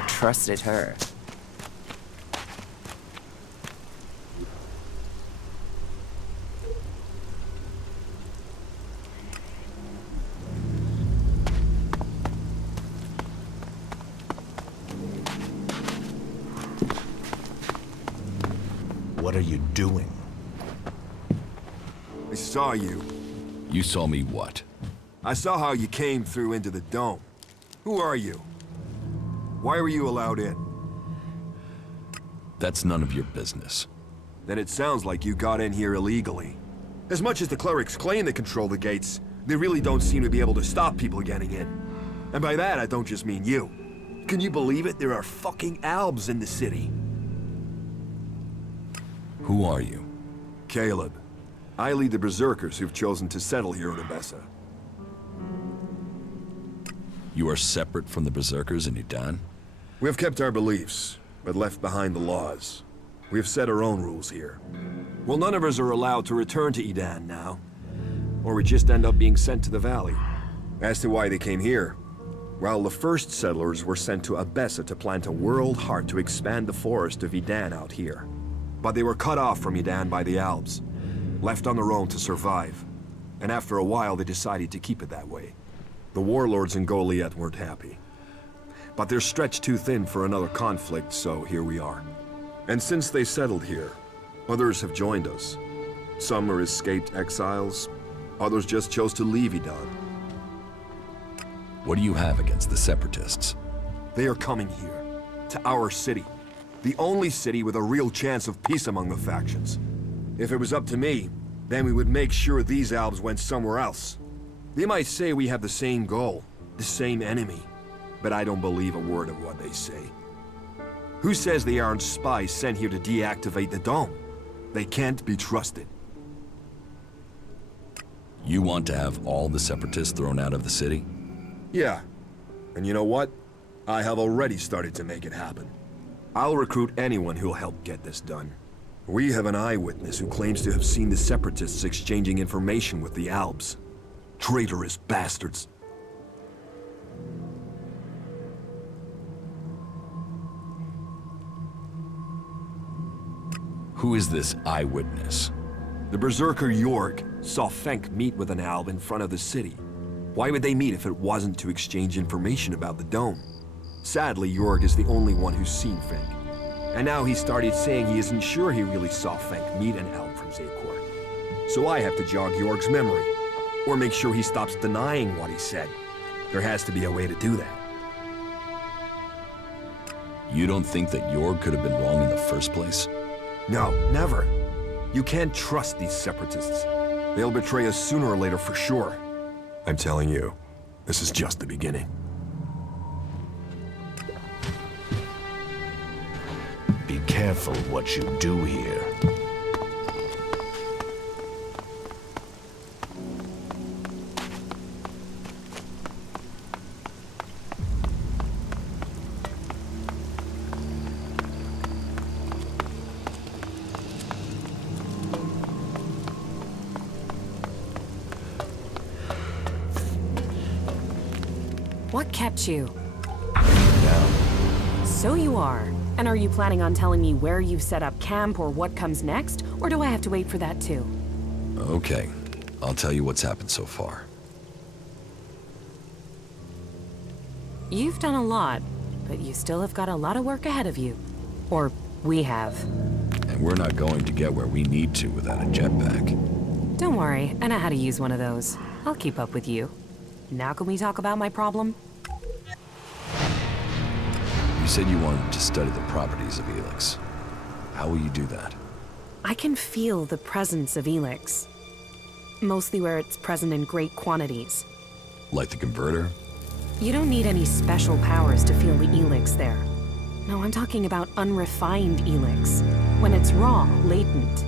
trusted her. What are you doing? I saw you. You saw me what? I saw how you came through into the dome. Who are you? Why were you allowed in? That's none of your business. Then it sounds like you got in here illegally. As much as the clerics claim they control the gates, they really don't seem to be able to stop people getting in. And by that, I don't just mean you. Can you believe it? There are fucking Albs in the city. Who are you? Caleb. I lead the Berserkers who've chosen to settle here in Abessa. You are separate from the Berserkers in Udan? We have kept our beliefs, but left behind the laws. We have set our own rules here. Well, none of us are allowed to return to Edan now. Or we just end up being sent to the valley. As to why they came here, well, the first settlers were sent to Abessa to plant a world heart to expand the forest of Edan out here. But they were cut off from Edan by the Albs, left on their own to survive. And after a while, they decided to keep it that way. The warlords in Goliath weren't happy. But they're stretched too thin for another conflict, so here we are. And since they settled here, others have joined us. Some are escaped exiles, others just chose to leave Edan. What do you have against the Separatists? They are coming here, to our city. The only city with a real chance of peace among the factions. If it was up to me, then we would make sure these Albs went somewhere else. They might say we have the same goal, the same enemy, but I don't believe a word of what they say. Who says they aren't spies sent here to deactivate the dome? They can't be trusted. You want to have all the Separatists thrown out of the city? Yeah. And you know what? I have already started to make it happen. I'll recruit anyone who'll help get this done. We have an eyewitness who claims to have seen the Separatists exchanging information with the Albs. Traitorous bastards. Who is this eyewitness? The Berserker Jorg saw Fenk meet with an Alb in front of the city. Why would they meet if it wasn't to exchange information about the dome? Sadly, Jorg is the only one who's seen Fenk. And now he started saying he isn't sure he really saw Fenk meet an Alb from Zakor. So I have to jog Jorg's memory, or make sure he stops denying what he said. There has to be a way to do that. You don't think that Jorg could have been wrong in the first place? No, never. You can't trust these Separatists. They'll betray us sooner or later for sure. I'm telling you, this is just the beginning. Be careful what you do here. What kept you? Now, So you are. And are you planning on telling me where you've set up camp or what comes next? Or do I have to wait for that too? Okay, I'll tell you what's happened so far. You've done a lot, but you still have got a lot of work ahead of you. Or we have. And we're not going to get where we need to without a jetpack. Don't worry, I know how to use one of those. I'll keep up with you. Now can we talk about my problem? You said you wanted to study the properties of Elex. How will you do that? I can feel the presence of Elex. Mostly where it's present in great quantities. Like the converter? You don't need any special powers to feel the Elex there. No, I'm talking about unrefined Elex. When it's raw, latent.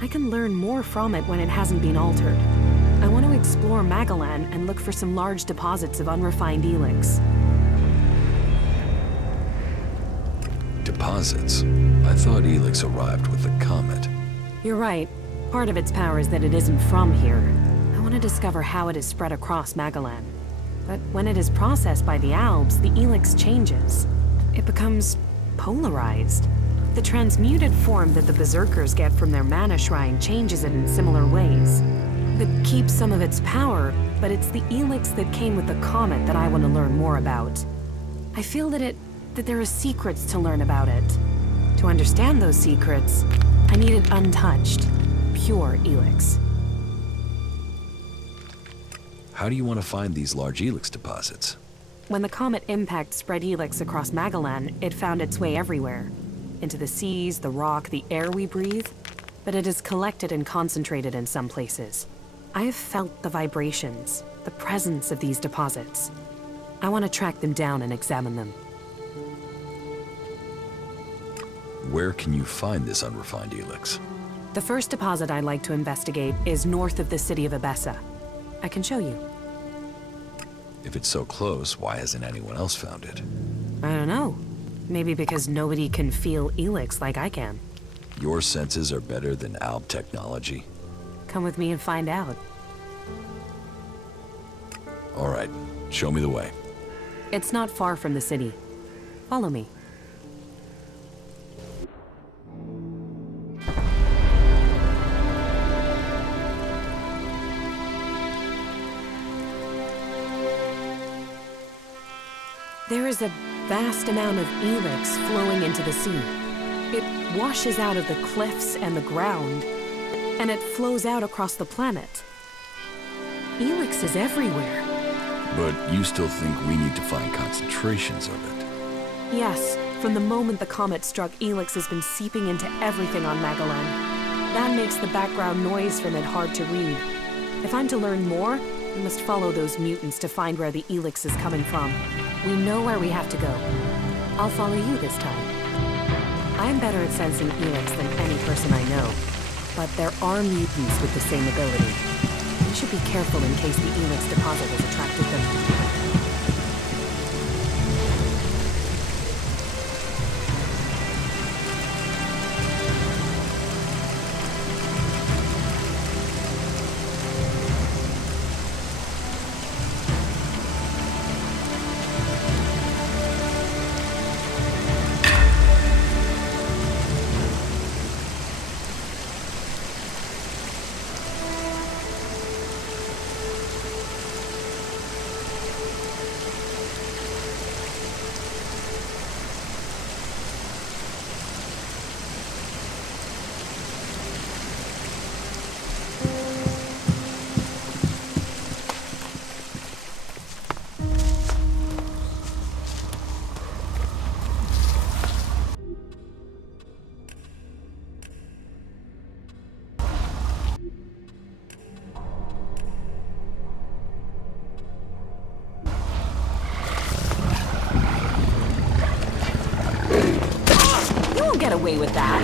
I can learn more from it when it hasn't been altered. I want to explore Magalan and look for some large deposits of unrefined Elex. Deposits? I thought Elex arrived with the comet. You're right. Part of its power is that it isn't from here. I want to discover how it is spread across Magalan. But when it is processed by the Albs, the Elex changes. becomes polarized. The transmuted form that the Berserkers get from their mana shrine changes it in similar ways. That keeps some of its power, but it's the Elex that came with the comet that I want to learn more about. I feel that there are secrets to learn about it. To understand those secrets, I need an untouched, pure Elex. How do you want to find these large Elex deposits? When the comet impact spread Elex across Magalan, it found its way everywhere. Into the seas, the rock, the air we breathe. But it is collected and concentrated in some places. I have felt the vibrations, the presence of these deposits. I want to track them down and examine them. Where can you find this unrefined Elex? The first deposit I'd like to investigate is north of the city of Abessa. I can show you. If it's so close, why hasn't anyone else found it? I don't know. Maybe because nobody can feel Elex like I can. Your senses are better than Alb technology. Come with me and find out. All right, show me the way. It's not far from the city. Follow me. There is a vast amount of Elex flowing into the sea. It washes out of the cliffs and the ground, and it flows out across the planet. Elex is everywhere. But you still think we need to find concentrations of it? Yes, from the moment the comet struck, Elex has been seeping into everything on Magalan. That makes the background noise from it hard to read. If I'm to learn more, we must follow those mutants to find where the Elex is coming from. We know where we have to go. I'll follow you this time. I'm better at sensing Elex than any person I know, but there are mutants with the same ability. We should be careful in case the Elex deposit has attracted them. Get away with that.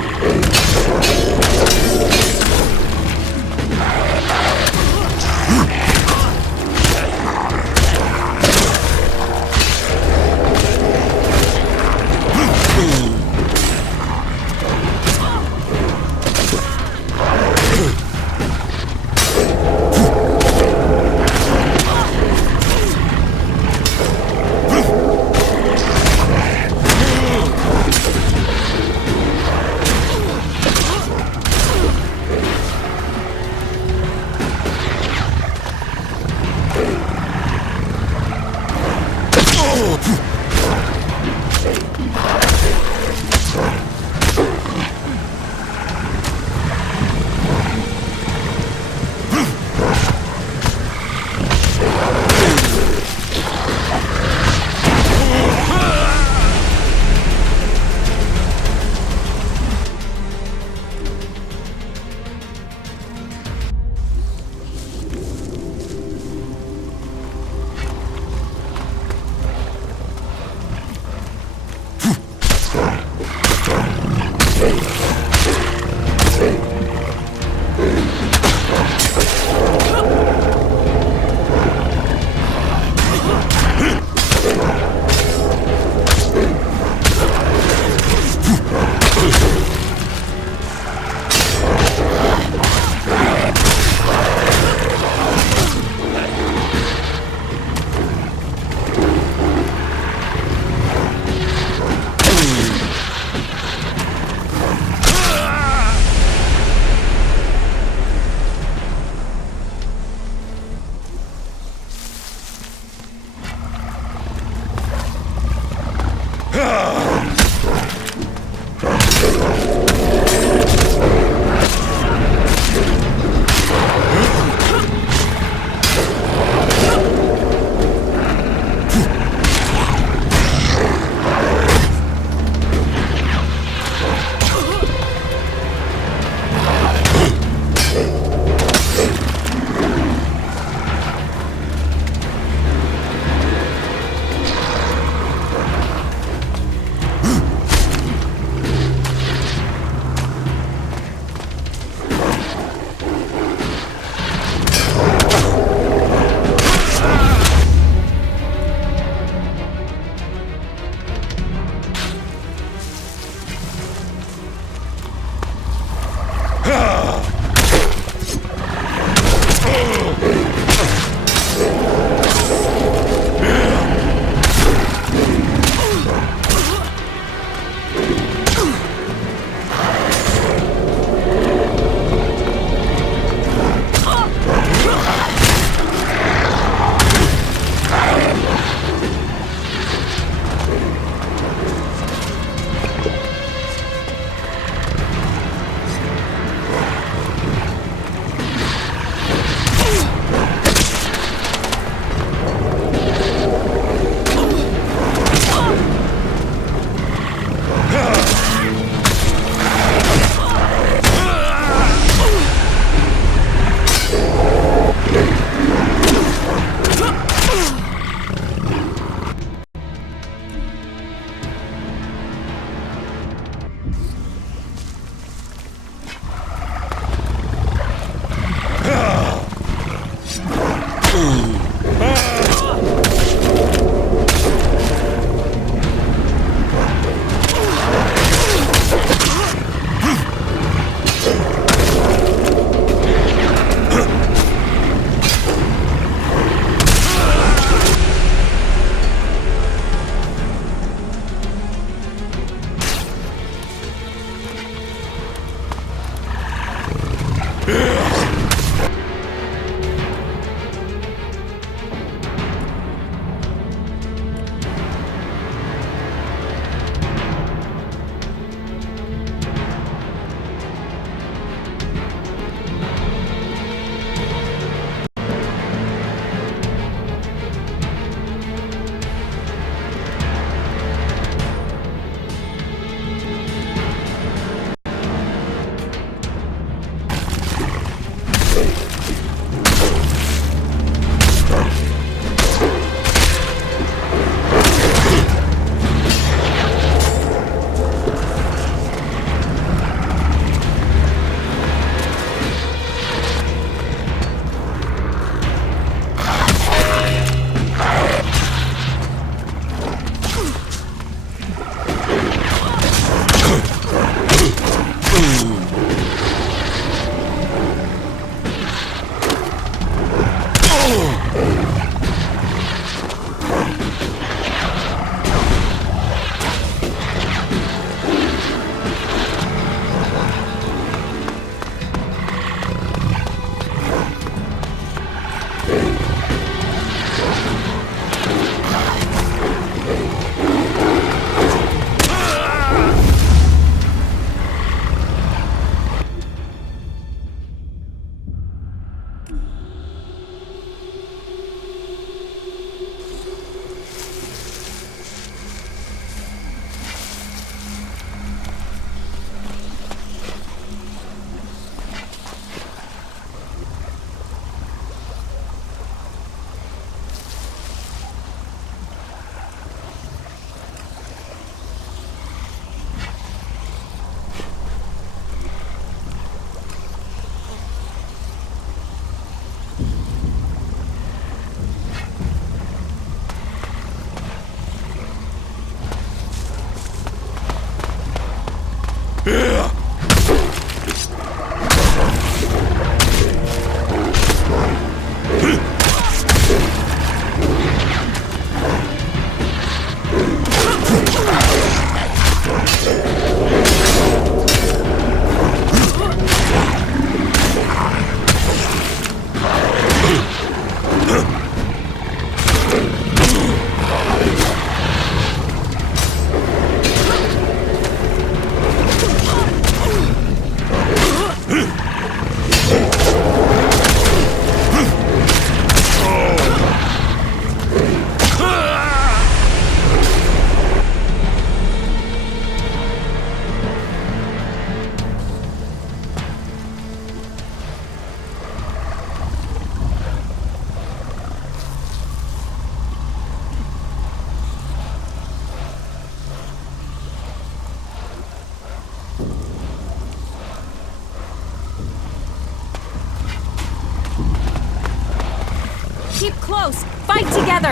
Keep close! Fight together!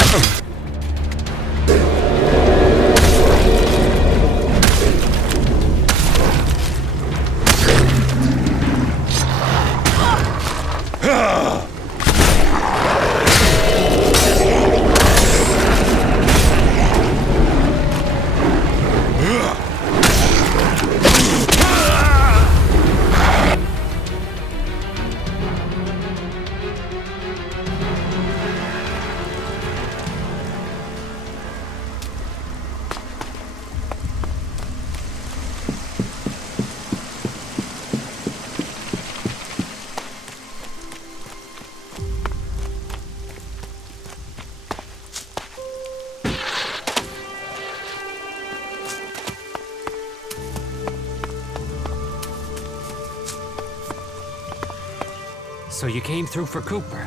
So you came through for Cooper.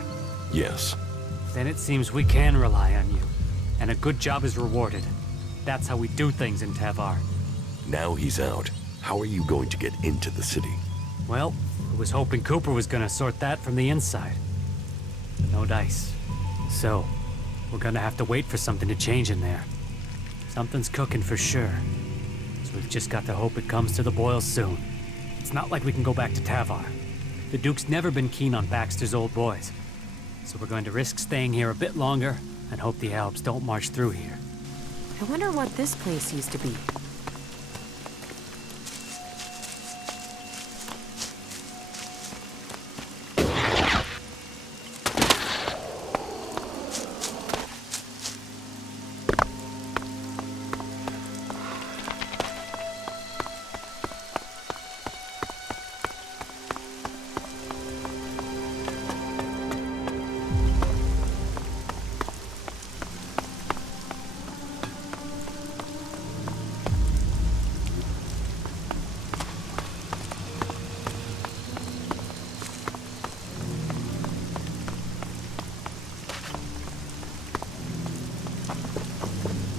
Yes. Then it seems we can rely on you. And a good job is rewarded. That's how we do things in Tavar. Now he's out. How are you going to get into the city? Well, I was hoping Cooper was gonna sort that from the inside. No dice. So, we're gonna have to wait for something to change in there. Something's cooking for sure. So we've just got to hope it comes to the boil soon. It's not like we can go back to Tavar. The Duke's never been keen on Baxter's old boys. So we're going to risk staying here a bit longer and hope the Alps don't march through here. I wonder what this place used to be.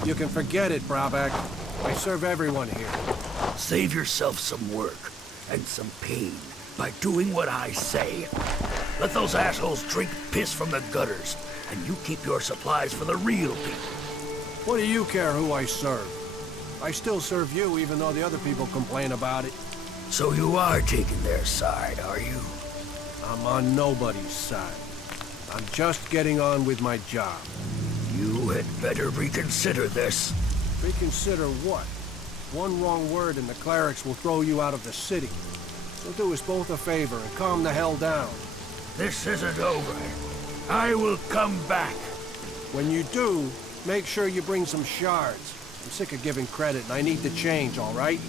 You can forget it, Brabak. I serve everyone here. Save yourself some work and some pain by doing what I say. Let those assholes drink piss from the gutters, and you keep your supplies for the real people. What do you care who I serve? I still serve you, even though the other people complain about it. So you are taking their side, are you? I'm on nobody's side. I'm just getting on with my job. You had better reconsider this. Reconsider what? One wrong word and the clerics will throw you out of the city. So do us both a favor and calm the hell down. This isn't over. I will come back. When you do, make sure you bring some shards. I'm sick of giving credit and I need the change, all right?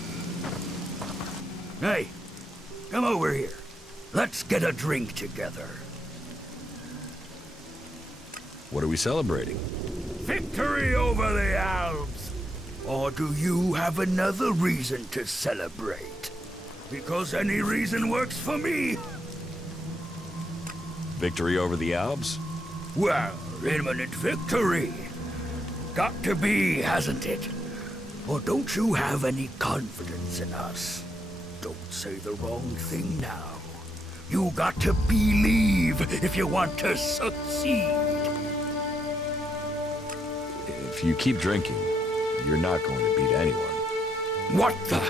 Hey, come over here. Let's get a drink together. What are we celebrating? Victory over the Alps! Or do you have another reason to celebrate? Because any reason works for me. Victory over the Alps? Well, imminent victory. Got to be, hasn't it? Or don't you have any confidence in us? Don't say the wrong thing now. You got to believe if you want to succeed. If you keep drinking, you're not going to beat anyone. What the?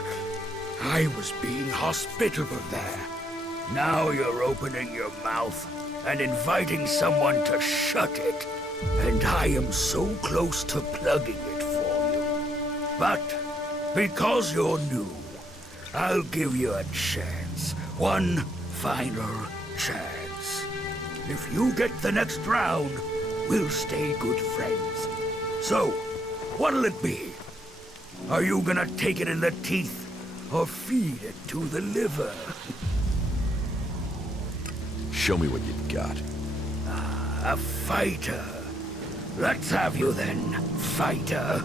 I was being hospitable there. Now you're opening your mouth and inviting someone to shut it. And I am so close to plugging it for you. But because you're new, I'll give you a chance. One final chance. If you get the next round, we'll stay good friends. So, what'll it be? Are you gonna take it in the teeth or feed it to the liver? Show me what you've got. A fighter. Let's have you then, fighter.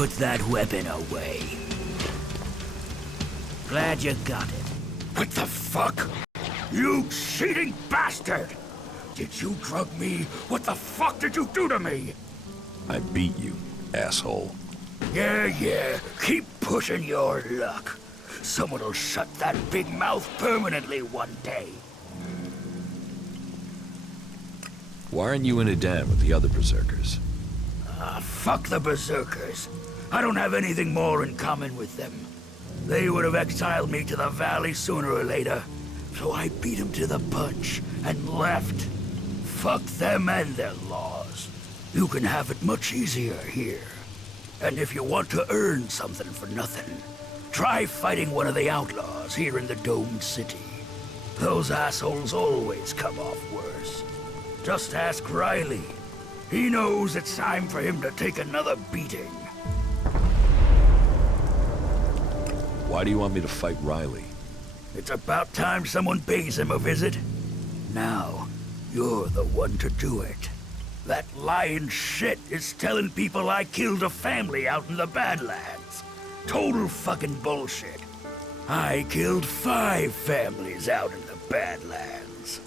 Put that weapon away. Glad you got it. What the fuck? You cheating bastard! Did you drug me? What the fuck did you do to me? I beat you, asshole. Yeah. Keep pushing your luck. Someone will shut that big mouth permanently one day. Why aren't you in a den with the other berserkers? Fuck the berserkers. I don't have anything more in common with them. They would have exiled me to the valley sooner or later. So I beat them to the punch and left. Fuck them and their laws. You can have it much easier here. And if you want to earn something for nothing, try fighting one of the outlaws here in the domed city. Those assholes always come off worse. Just ask Riley. He knows it's time for him to take another beating. Why do you want me to fight Riley? It's about time someone pays him a visit. Now, you're the one to do it. That lying shit is telling people I killed a family out in the Badlands. Total fucking bullshit. I killed 5 families out in the Badlands.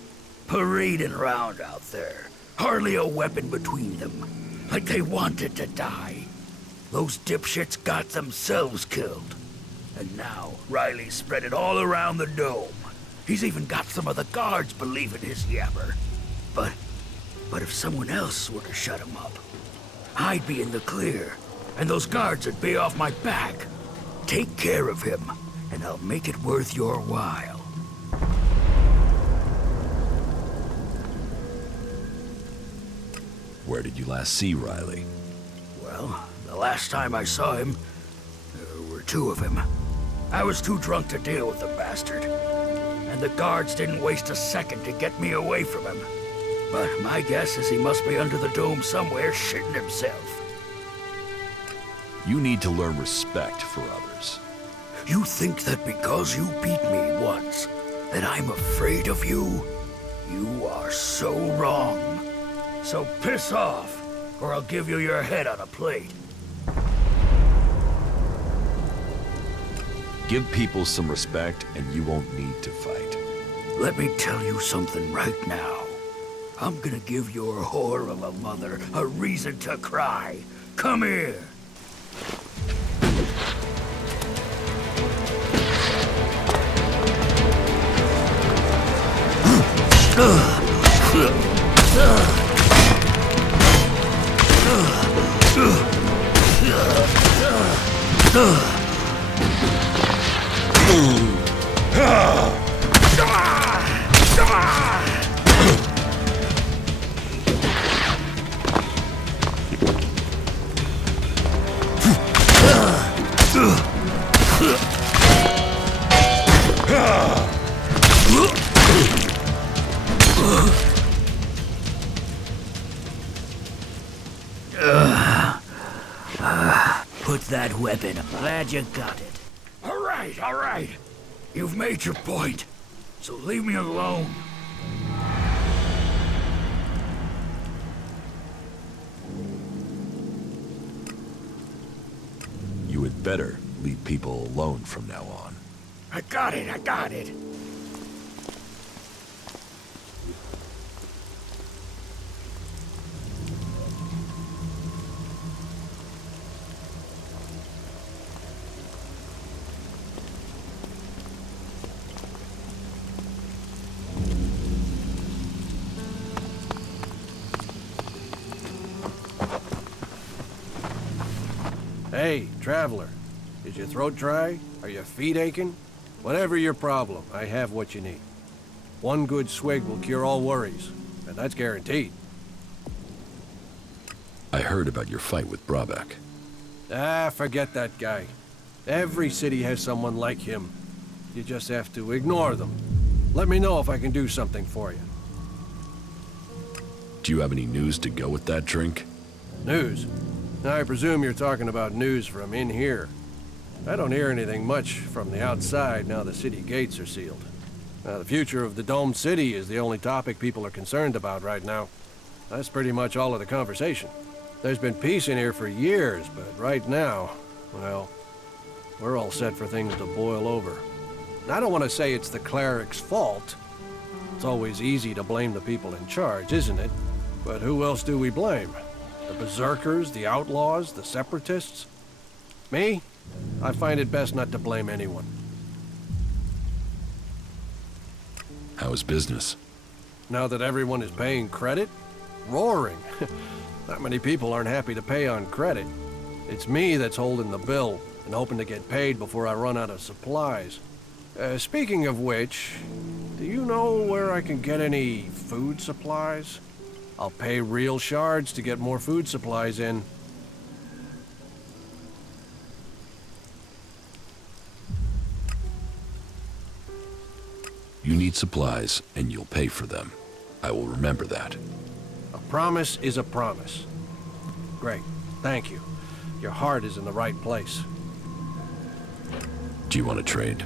Parading around out there. Hardly a weapon between them. Like they wanted to die. Those dipshits got themselves killed. And now, Riley spread it all around the dome. He's even got some of the guards believing his yammer. But if someone else were to shut him up, I'd be in the clear, and those guards would be off my back. Take care of him, and I'll make it worth your while. Where did you last see Riley? Well, the last time I saw him, there were 2 of him. I was too drunk to deal with the bastard. And the guards didn't waste a second to get me away from him. But my guess is he must be under the dome somewhere shitting himself. You need to learn respect for others. You think that because you beat me once, that I'm afraid of you? You are so wrong. So piss off, or I'll give you your head on a plate. Give people some respect and you won't need to fight. Let me tell you something right now. I'm gonna give your whore of a mother a reason to cry. Come here. Put that weapon. Glad you got it. All right. You've made your point, so leave me alone. You had better leave people alone from now on. I got it. Hey, traveler. Is your throat dry? Are your feet aching? Whatever your problem, I have what you need. One good swig will cure all worries, and that's guaranteed. I heard about your fight with Brabeck. Ah, forget that guy. Every city has someone like him. You just have to ignore them. Let me know if I can do something for you. Do you have any news to go with that drink? News? I presume you're talking about news from in here. I don't hear anything much from the outside now the city gates are sealed. The future of the domed city is the only topic people are concerned about right now. That's pretty much all of the conversation. There's been peace in here for years, but right now, well, we're all set for things to boil over. I don't want to say it's the cleric's fault. It's always easy to blame the people in charge, isn't it? But who else do we blame? The berserkers, the outlaws, the separatists? Me? I find it best not to blame anyone. How is business? Now that everyone is paying credit? Roaring. Not many people aren't happy to pay on credit. It's me that's holding the bill and hoping to get paid before I run out of supplies. Speaking of which, do you know where I can get any food supplies? I'll pay real shards to get more food supplies in. You need supplies, and you'll pay for them. I will remember that. A promise is a promise. Great. Thank you. Your heart is in the right place. Do you want to trade?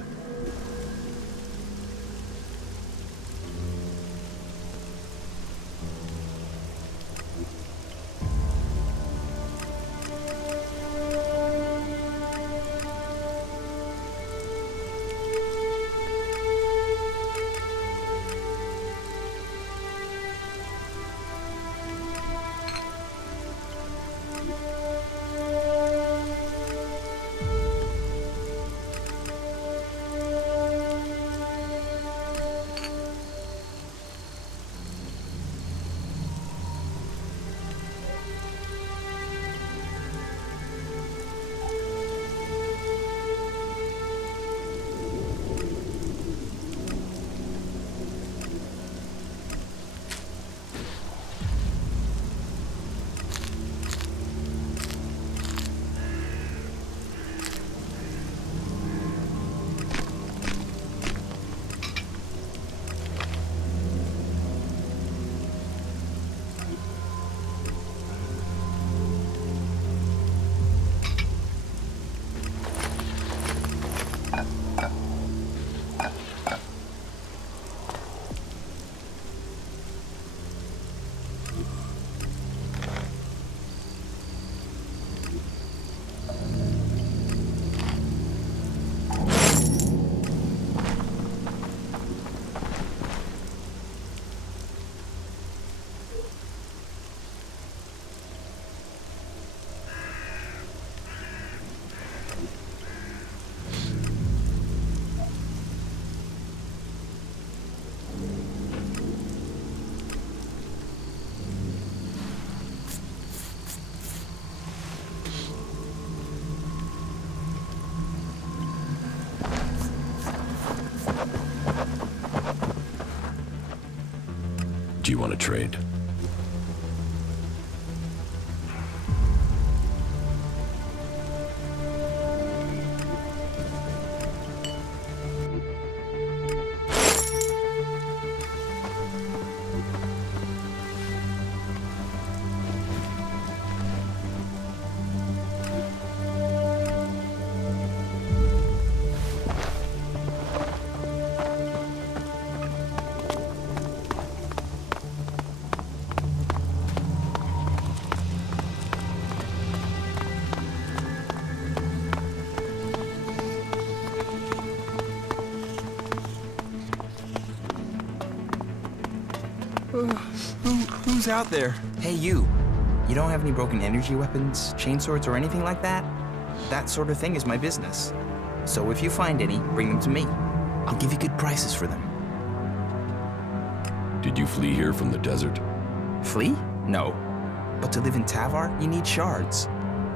Do you want to trade? Who's out there? Hey, you. You don't have any broken energy weapons, chainswords, or anything like that? That sort of thing is my business. So if you find any, bring them to me. I'll give you good prices for them. Did you flee here from the desert? Flee? No. But to live in Tavar, you need shards.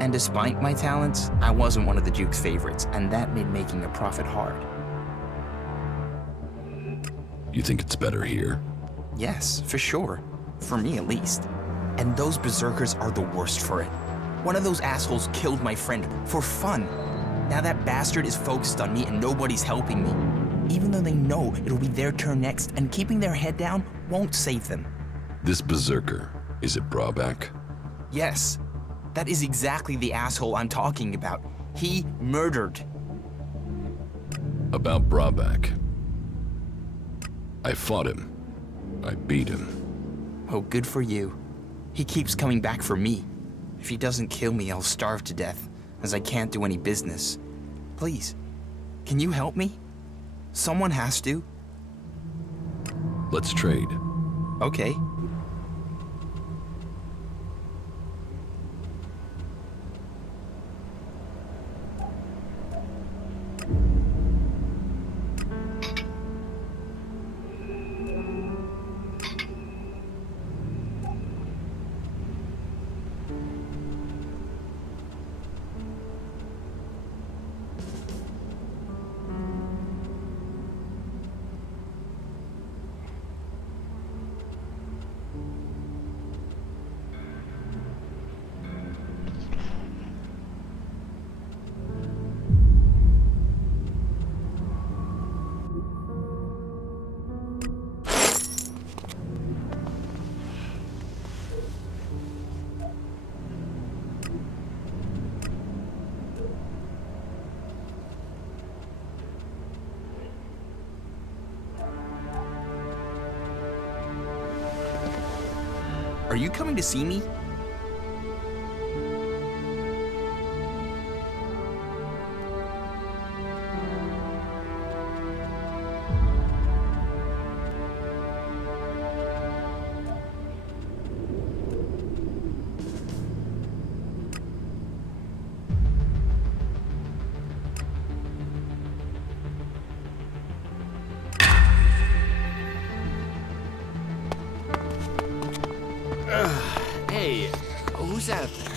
And despite my talents, I wasn't one of the Duke's favorites, and that made making a profit hard. You think it's better here? Yes, for sure. For me, at least. And those berserkers are the worst for it. One of those assholes killed my friend for fun. Now that bastard is focused on me and nobody's helping me. Even though they know it'll be their turn next, and keeping their head down won't save them. This berserker, is it Brabak? Yes, that is exactly the asshole I'm talking about. He murdered. About Brabak. I fought him. I beat him. Oh, good for you. He keeps coming back for me. If he doesn't kill me, I'll starve to death, as I can't do any business. Please, can you help me? Someone has to. Let's trade. Okay. Are you coming to see me? Hey, who's out there?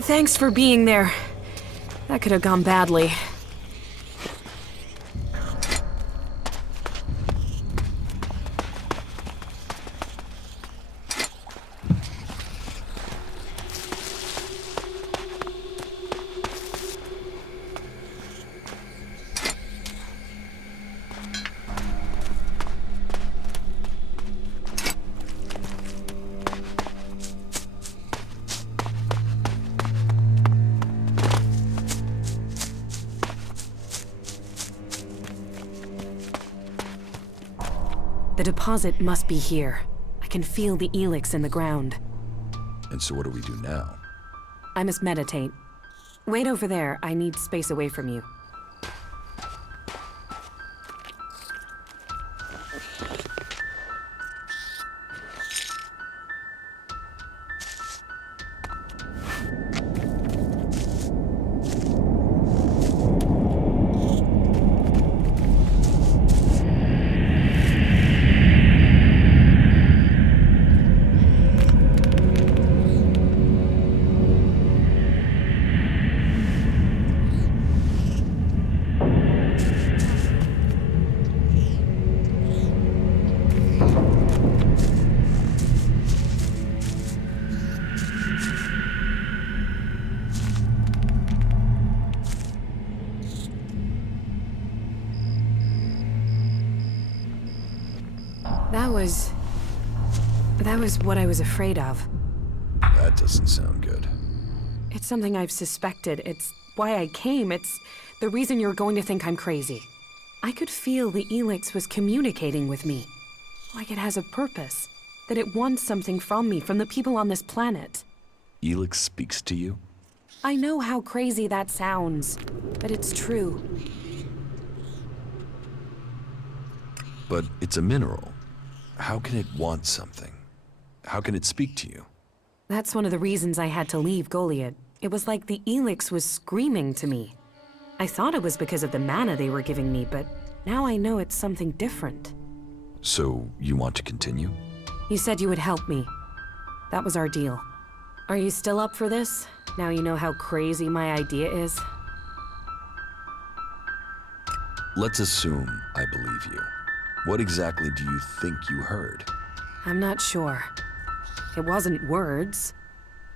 Thanks for being there. That could have gone badly. The deposit must be here. I can feel the Elex in the ground. And so what do we do now? I must meditate. Wait over there. I need space away from you. That was what I was afraid of. That doesn't sound good. It's something I've suspected. It's why I came. It's the reason you're going to think I'm crazy. I could feel the Elex was communicating with me. Like it has a purpose. That it wants something from me, from the people on this planet. Elex speaks to you? I know how crazy that sounds, but it's true. But it's a mineral. How can it want something? How can it speak to you? That's one of the reasons I had to leave Goliad. It was like the Elex was screaming to me. I thought it was because of the mana they were giving me, but now I know it's something different. So, you want to continue? You said you would help me. That was our deal. Are you still up for this? Now you know how crazy my idea is? Let's assume I believe you. What exactly do you think you heard? I'm not sure. It wasn't words.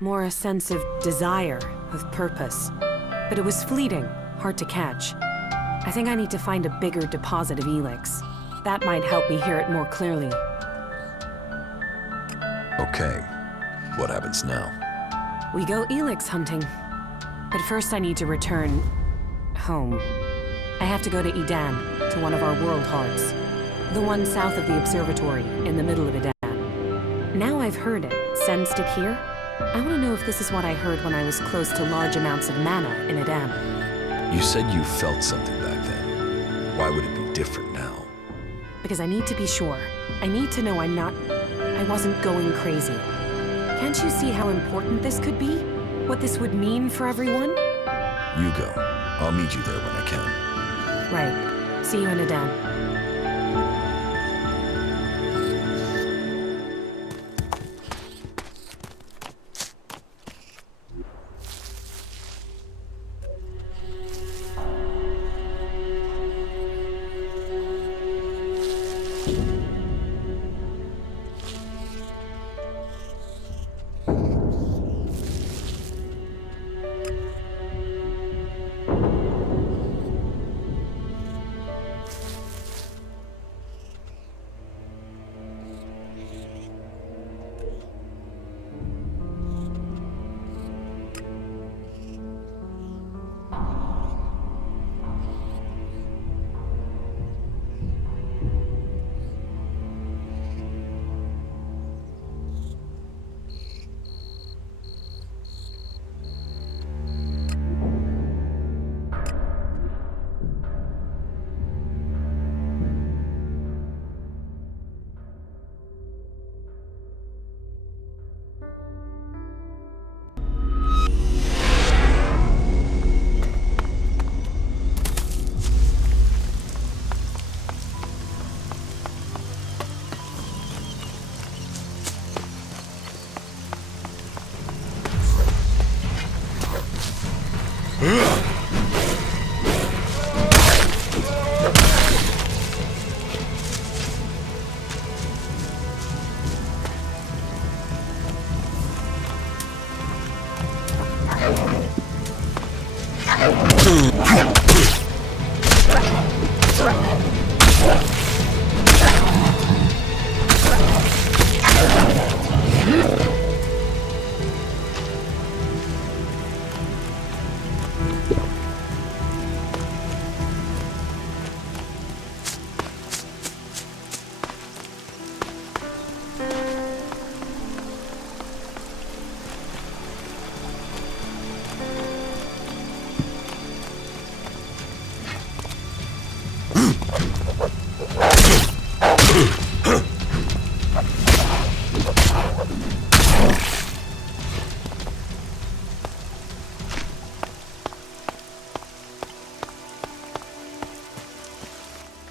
More a sense of desire, of purpose. But it was fleeting, hard to catch. I think I need to find a bigger deposit of Elex. That might help me hear it more clearly. Okay. What happens now? We go Elex hunting. But first I need to return... home. I have to go to Edan, to one of our world hearts. The one south of the observatory, in the middle of Edan. Now I've heard it, sensed it here. I want to know if this is what I heard when I was close to large amounts of mana in Edan. You said you felt something back then. Why would it be different now? Because I need to be sure. I need to know I wasn't going crazy. Can't you see how important this could be? What this would mean for everyone? You go. I'll meet you there when I can. Right. See you in Edan.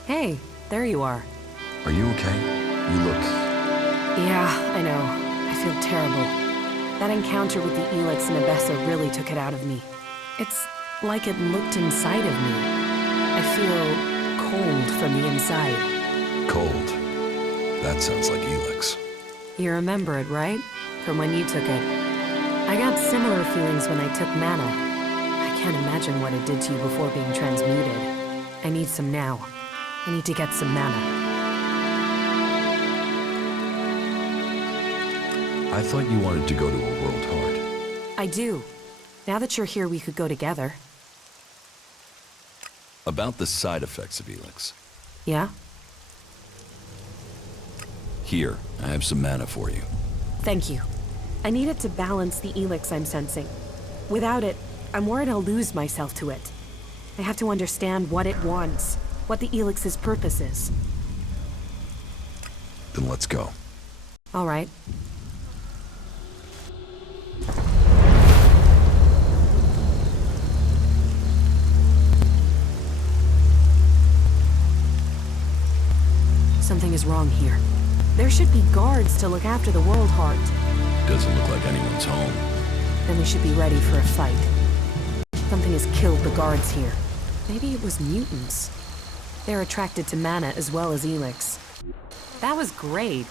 Hey, there you are. Are you okay? You look... Yeah, I know. I feel terrible. That encounter with the Elex and Abessa really took it out of me. It's like it looked inside of me. I feel cold from the inside. cold. That sounds like Elex. You remember it, right? From when you took it. I got similar feelings when I took mana. I can't imagine what it did to you before being transmuted. I need some now. I need to get some mana. I thought you wanted to go to a world heart. I do. Now that you're here, we could go together. About the side effects of Elex. Yeah? Here, I have some mana for you. Thank you. I need it to balance the Elex I'm sensing. Without it, I'm worried I'll lose myself to it. I have to understand what it wants, what the Elix's purpose is. Then let's go. All right. Something is wrong here. There should be guards to look after the World Heart. Doesn't look like anyone's home. Then we should be ready for a fight. Something has killed the guards here. Maybe it was mutants. They're attracted to mana as well as Elex. That was great.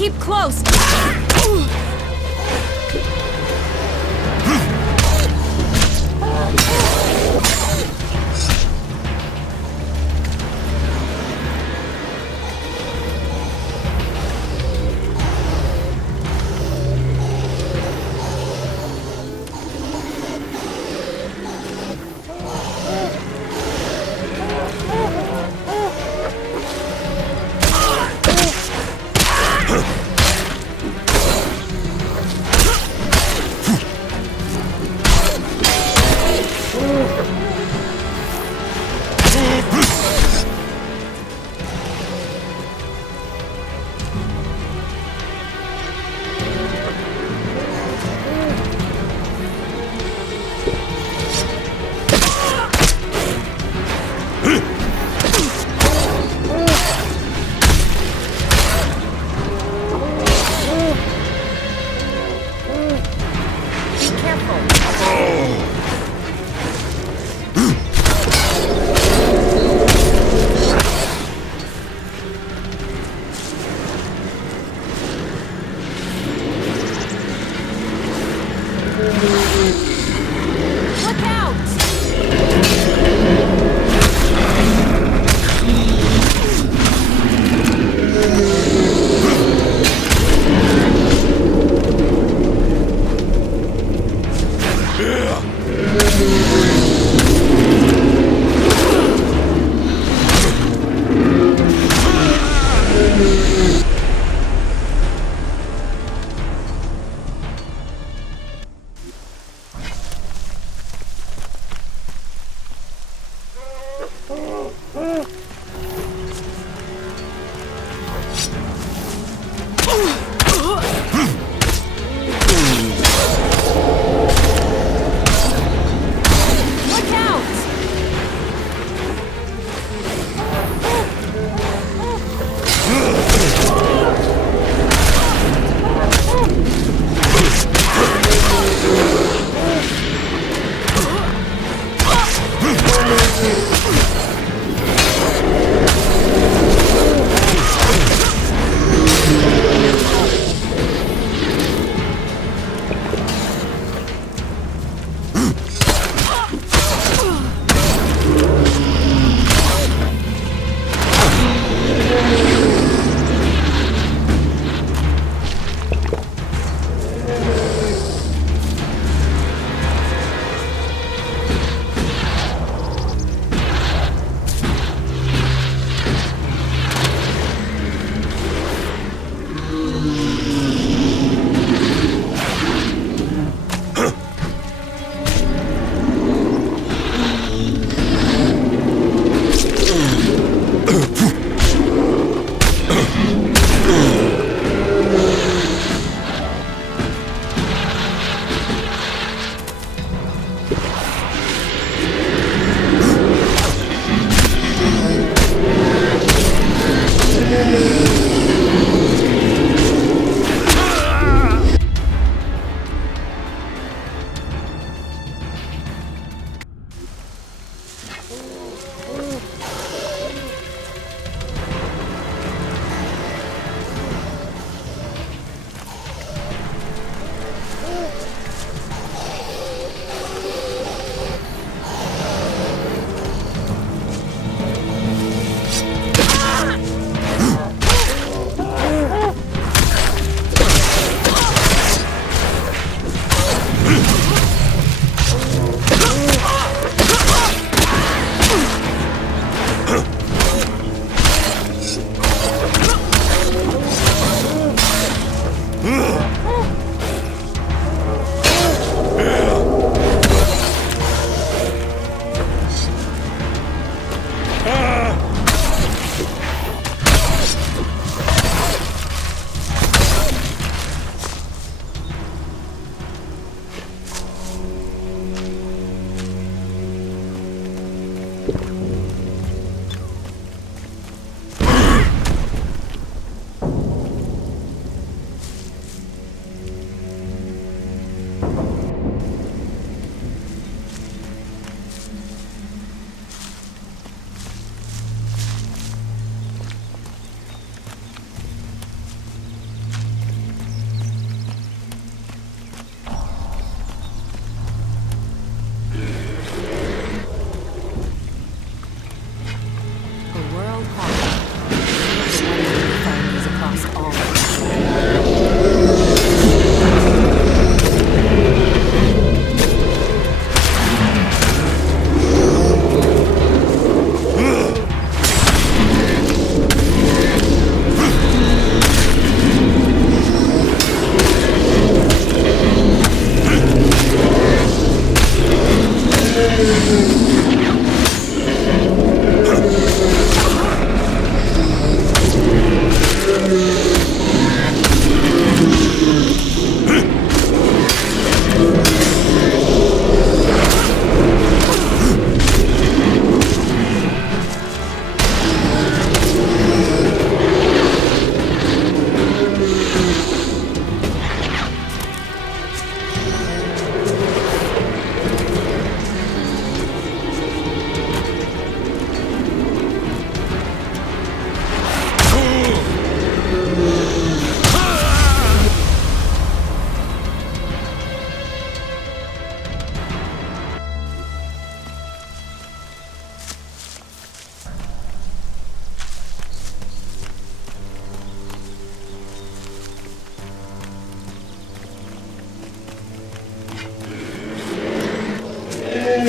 Keep close!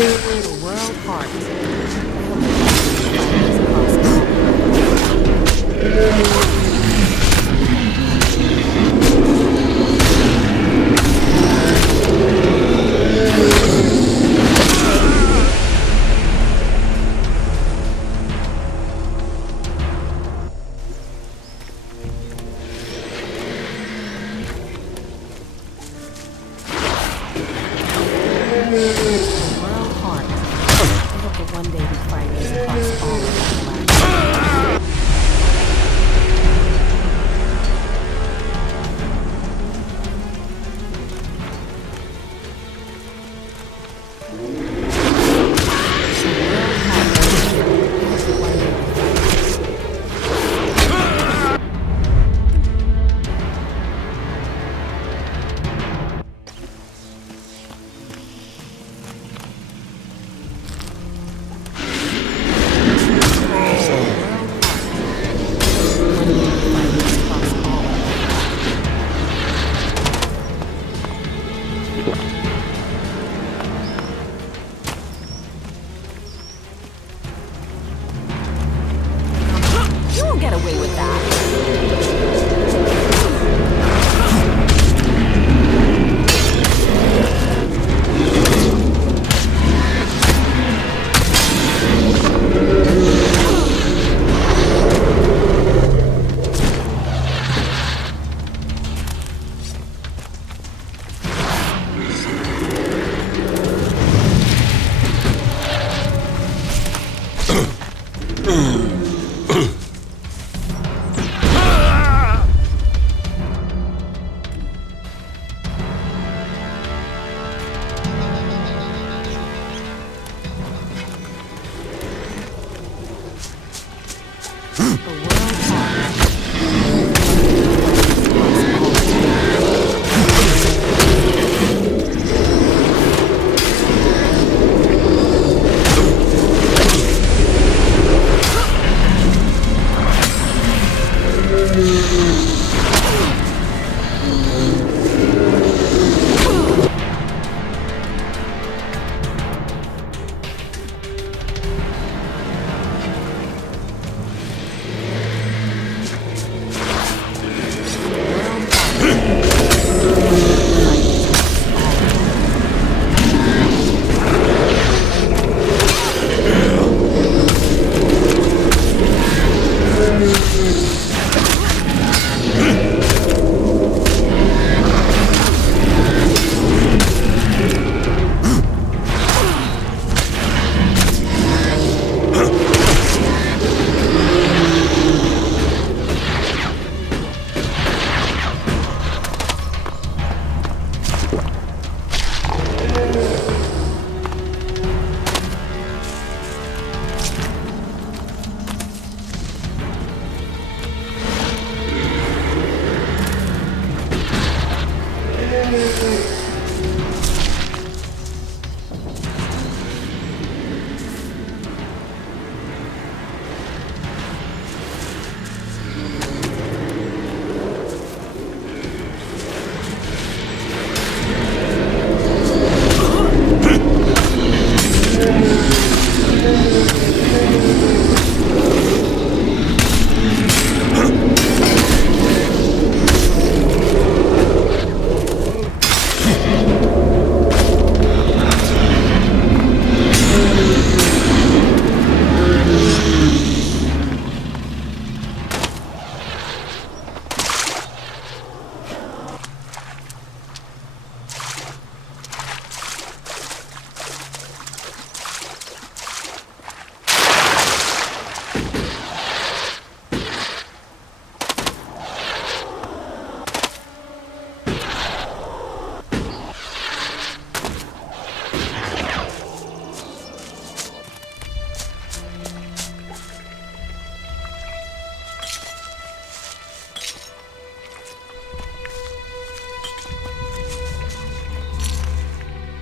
The world heart. Across all. World heart. I hope that one day we find ways across all of the land. You won't get away with that.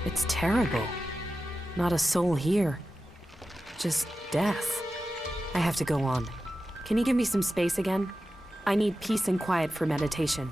It's terrible. Not a soul here. Just death. I have to go on. Can you give me some space again? I need peace and quiet for meditation.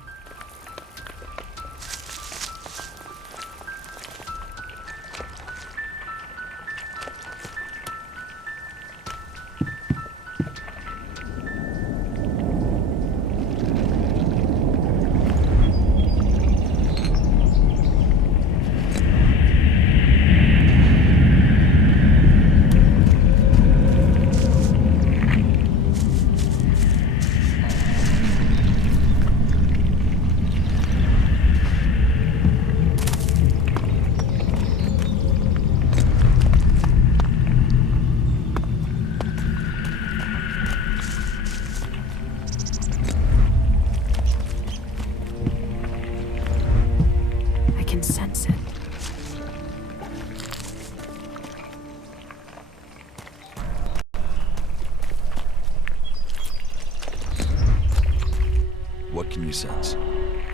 What can you sense?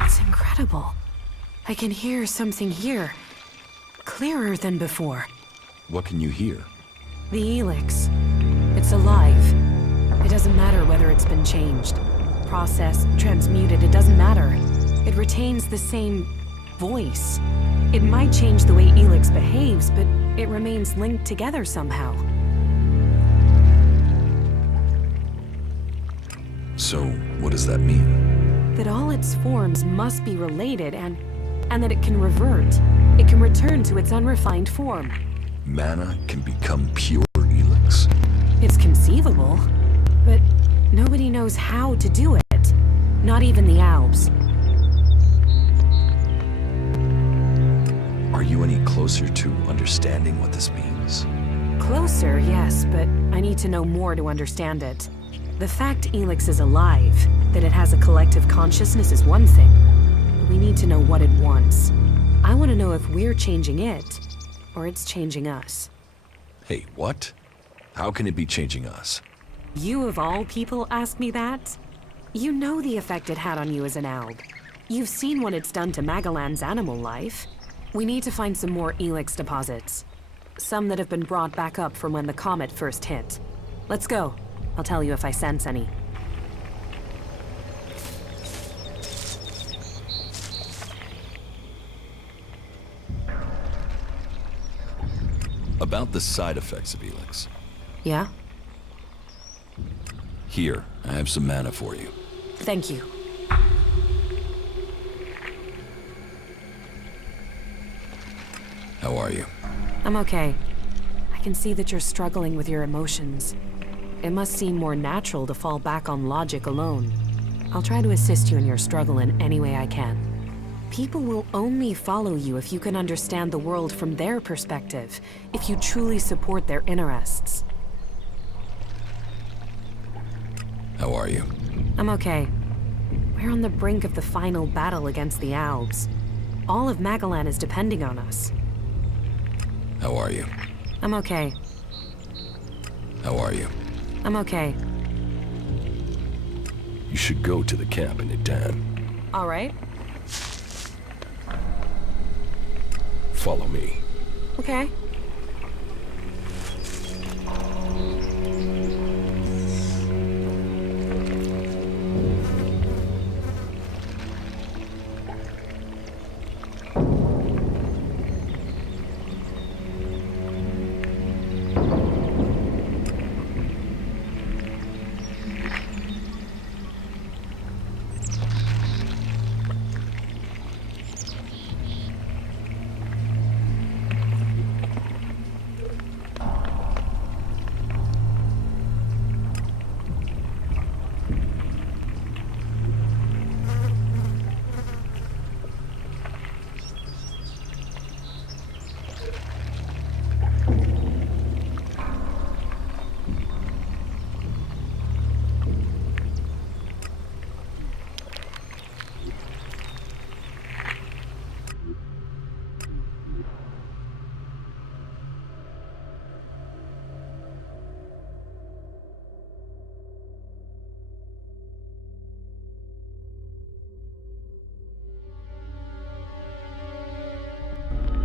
It's incredible. I can hear something here. Clearer than before. What can you hear? The Elex. It's alive. It doesn't matter whether it's been changed, processed, transmuted, it doesn't matter. It retains the same voice. It might change the way Elex behaves, but it remains linked together somehow. So, what does that mean? That all its forms must be related and that it can revert. It can return to its unrefined form. Mana can become pure Elex? It's conceivable, but nobody knows how to do it. Not even the Albs. Are you any closer to understanding what this means? Closer, yes, but I need to know more to understand it. The fact Elex is alive, that it has a collective consciousness is one thing. But we need to know what it wants. I want to know if we're changing it, or it's changing us. Hey, what? How can it be changing us? You of all people ask me that? You know the effect it had on you as an Alb. You've seen what it's done to Magellan's animal life. We need to find some more Elex deposits. Some that have been brought back up from when the comet first hit. Let's go. I'll tell you if I sense any. About the side effects of Elex. Yeah? Here, I have some mana for you. Thank you. How are you? I'm okay. I can see that you're struggling with your emotions. It must seem more natural to fall back on logic alone. I'll try to assist you in your struggle in any way I can. People will only follow you if you can understand the world from their perspective, if you truly support their interests. How are you? I'm okay. We're on the brink of the final battle against the Albs. All of Magellan is depending on us. How are you? I'm okay. How are you? I'm okay. You should go to the camp in Idan. All right. Follow me. Okay.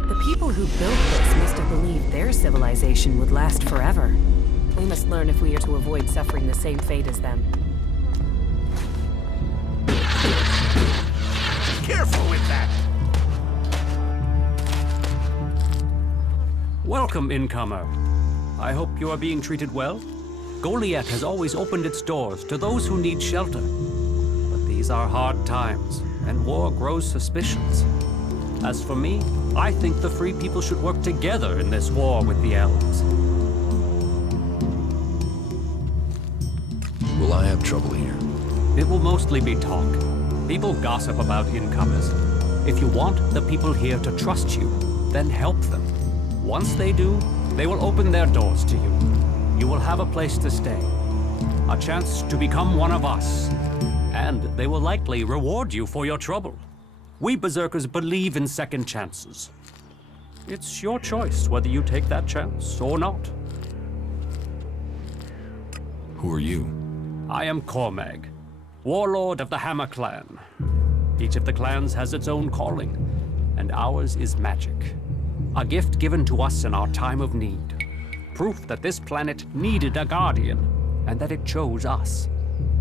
The people who built this must have believed their civilization would last forever. We must learn if we are to avoid suffering the same fate as them. Careful with that! Welcome, incomer. I hope you are being treated well. Goliath has always opened its doors to those who need shelter. But these are hard times, and war grows suspicious. As for me, I think the free people should work together in this war with the elves. Will I have trouble here? It will mostly be talk. People gossip about incomers. If you want the people here to trust you, then help them. Once they do, they will open their doors to you. You will have a place to stay, a chance to become one of us, and they will likely reward you for your trouble. We Berserkers believe in second chances. It's your choice whether you take that chance or not. Who are you? I am Cormag. warlord of the Hammer Clan. Each of the clans has its own calling, and ours is magic. A gift given to us in our time of need. Proof that this planet needed a guardian, and that it chose us.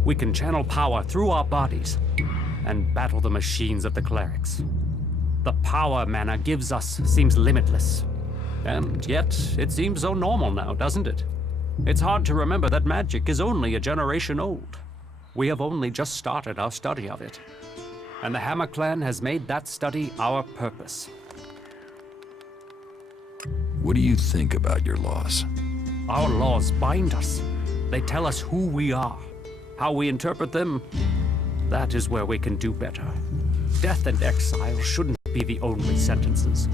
We can channel power through our bodies, and battle the machines of the clerics. The power mana gives us seems limitless. And yet, it seems so normal now, doesn't it? It's hard to remember that magic is only a generation old. We have only just started our study of it. And the Hammer Clan has made that study our purpose. What do you think about your laws? Our laws bind us. They tell us who we are. How we interpret them, that is where we can do better. Death and exile shouldn't be the only sentences.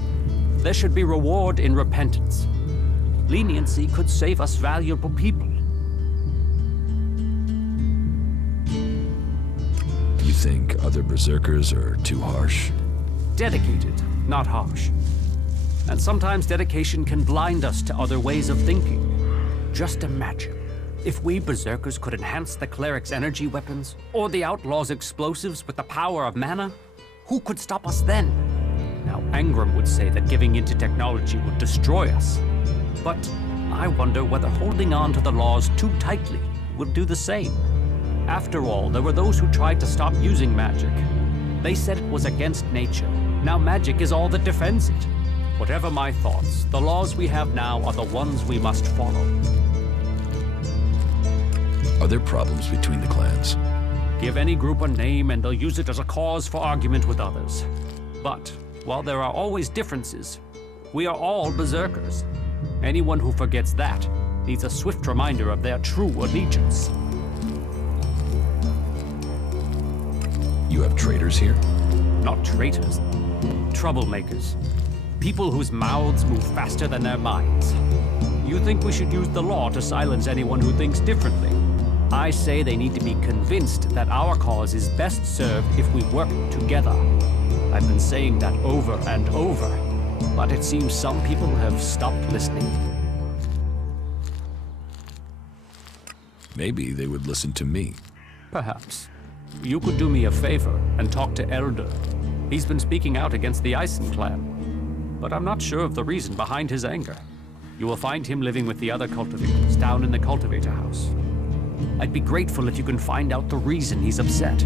There should be reward in repentance. Leniency could save us valuable people. You think other berserkers are too harsh? Dedicated, not harsh. And sometimes dedication can blind us to other ways of thinking. Just imagine, if we berserkers could enhance the cleric's energy weapons, or the outlaws' explosives with the power of mana, who could stop us then? Now, Angram would say that giving into technology would destroy us. But I wonder whether holding on to the laws too tightly would do the same. After all, there were those who tried to stop using magic. They said it was against nature. Now magic is all that defends it. Whatever my thoughts, the laws we have now are the ones we must follow. Are there problems between the clans? Give any group a name and they'll use it as a cause for argument with others. But while there are always differences, we are all berserkers. Anyone who forgets that needs a swift reminder of their true allegiance. You have traitors here? Not traitors, troublemakers. People whose mouths move faster than their minds. You think we should use the law to silence anyone who thinks differently? I say they need to be convinced that our cause is best served if we work together. I've been saying that over and over, but it seems some people have stopped listening. Maybe they would listen to me. Perhaps. You could do me a favor and talk to Elder. He's been speaking out against the Eisen clan, but I'm not sure of the reason behind his anger. You will find him living with the other cultivators down in the cultivator house. I'd be grateful if you can find out the reason he's upset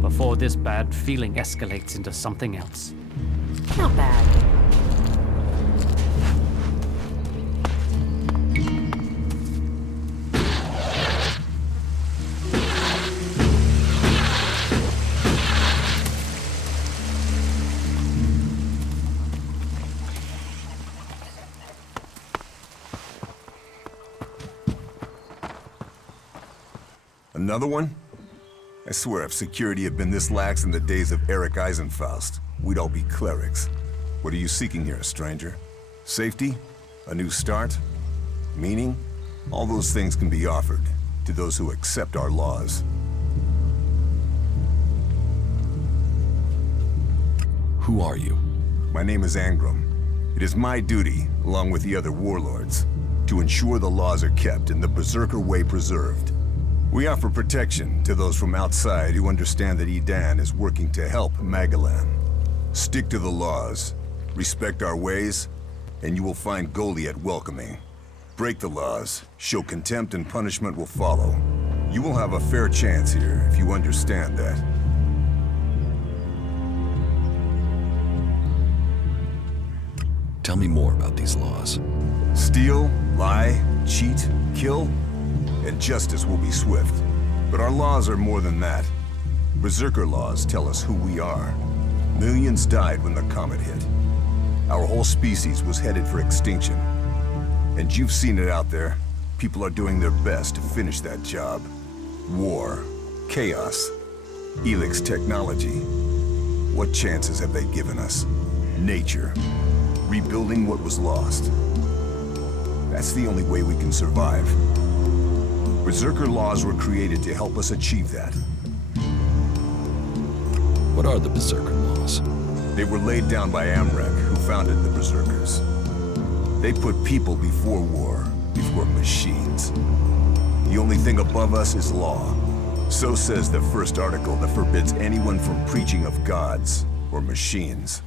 before this bad feeling escalates into something else. Not bad. Another one? I swear if security had been this lax in the days of Eric Eisenfaust, we'd all be clerics. What are you seeking here, stranger? Safety? A new start? Meaning? All those things can be offered to those who accept our laws. Who are you? My name is Angram. It is my duty, along with the other warlords, to ensure the laws are kept and the Berserker way preserved. We offer protection to those from outside who understand that Edan is working to help Magalan. Stick to the laws, respect our ways, and you will find Goliath welcoming. Break the laws, show contempt, and punishment will follow. You will have a fair chance here if you understand that. Tell me more about these laws. Steal, lie, cheat, kill, and justice will be swift. But our laws are more than that. Berserker laws tell us who we are. Millions died when the comet hit. Our whole species was headed for extinction. And you've seen it out there. People are doing their best to finish that job. War, chaos, Elex technology. What chances have they given us? Nature. Rebuilding what was lost. That's the only way we can survive. Berserker laws were created to help us achieve that. What are the Berserker laws? They were laid down by Amrek, who founded the Berserkers. They put people before war, before machines. The only thing above us is law. So says the first article that forbids anyone from preaching of gods or machines.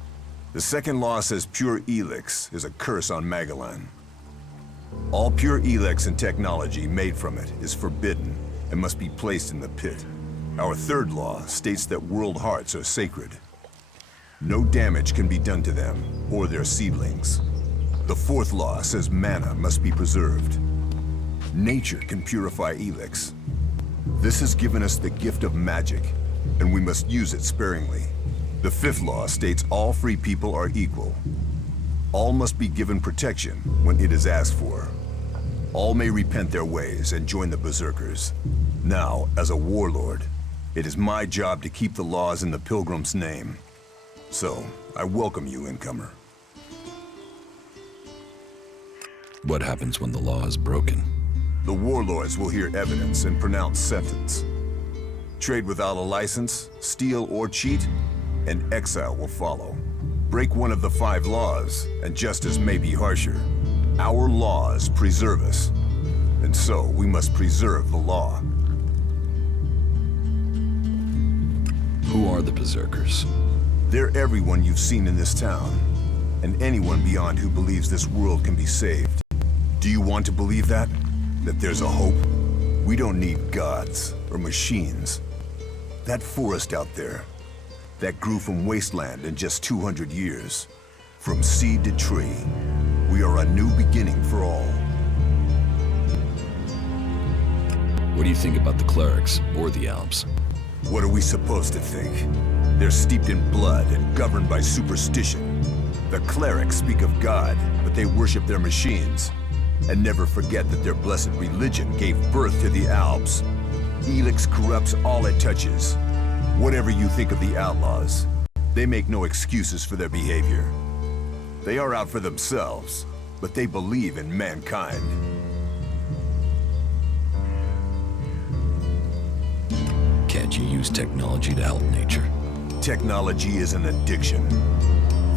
The second law says pure Elex is a curse on Magellan. All pure Elex and technology made from it is forbidden and must be placed in the pit. Our third law states that world hearts are sacred. No damage can be done to them or their seedlings. The fourth law says mana must be preserved. Nature can purify Elex. This has given us the gift of magic, and we must use it sparingly. The fifth law states all free people are equal. All must be given protection when it is asked for. All may repent their ways and join the Berserkers. Now, as a warlord, it is my job to keep the laws in the Pilgrim's name. So, I welcome you, incomer. What happens when the law is broken? The warlords will hear evidence and pronounce sentence. Trade without a license, steal or cheat, and exile will follow. Break one of the 5 laws, and justice may be harsher. Our laws preserve us, and so we must preserve the law. Who are the Berserkers? They're everyone you've seen in this town, and anyone beyond who believes this world can be saved. Do you want to believe that? That there's a hope? We don't need gods or machines. That forest out there, that grew from wasteland in just 200 years. From seed to tree, we are a new beginning for all. What do you think about the clerics or the Alps? What are we supposed to think? They're steeped in blood and governed by superstition. The clerics speak of God, but they worship their machines. And never forget that their blessed religion gave birth to the Alps. Elex corrupts all it touches. Whatever you think of the outlaws, they make no excuses for their behavior. They are out for themselves, but they believe in mankind. Can't you use technology to help nature? Technology is an addiction.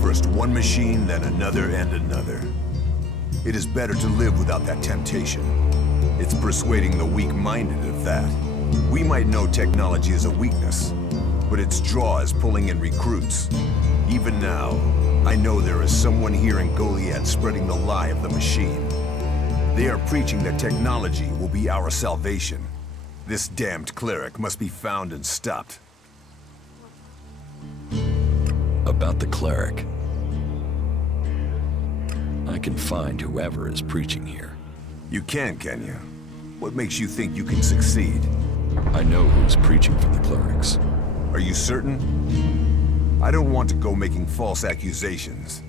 First one machine, then another and another. It is better to live without that temptation. It's persuading the weak-minded of that. We might know technology is a weakness, but its draw is pulling in recruits. Even now, I know there is someone here in Goliad spreading the lie of the machine. They are preaching that technology will be our salvation. This damned cleric must be found and stopped. About the cleric. I can find whoever is preaching here. You can you? What makes you think you can succeed? I know who's preaching for the clerics. Are you certain? I don't want to go making false accusations.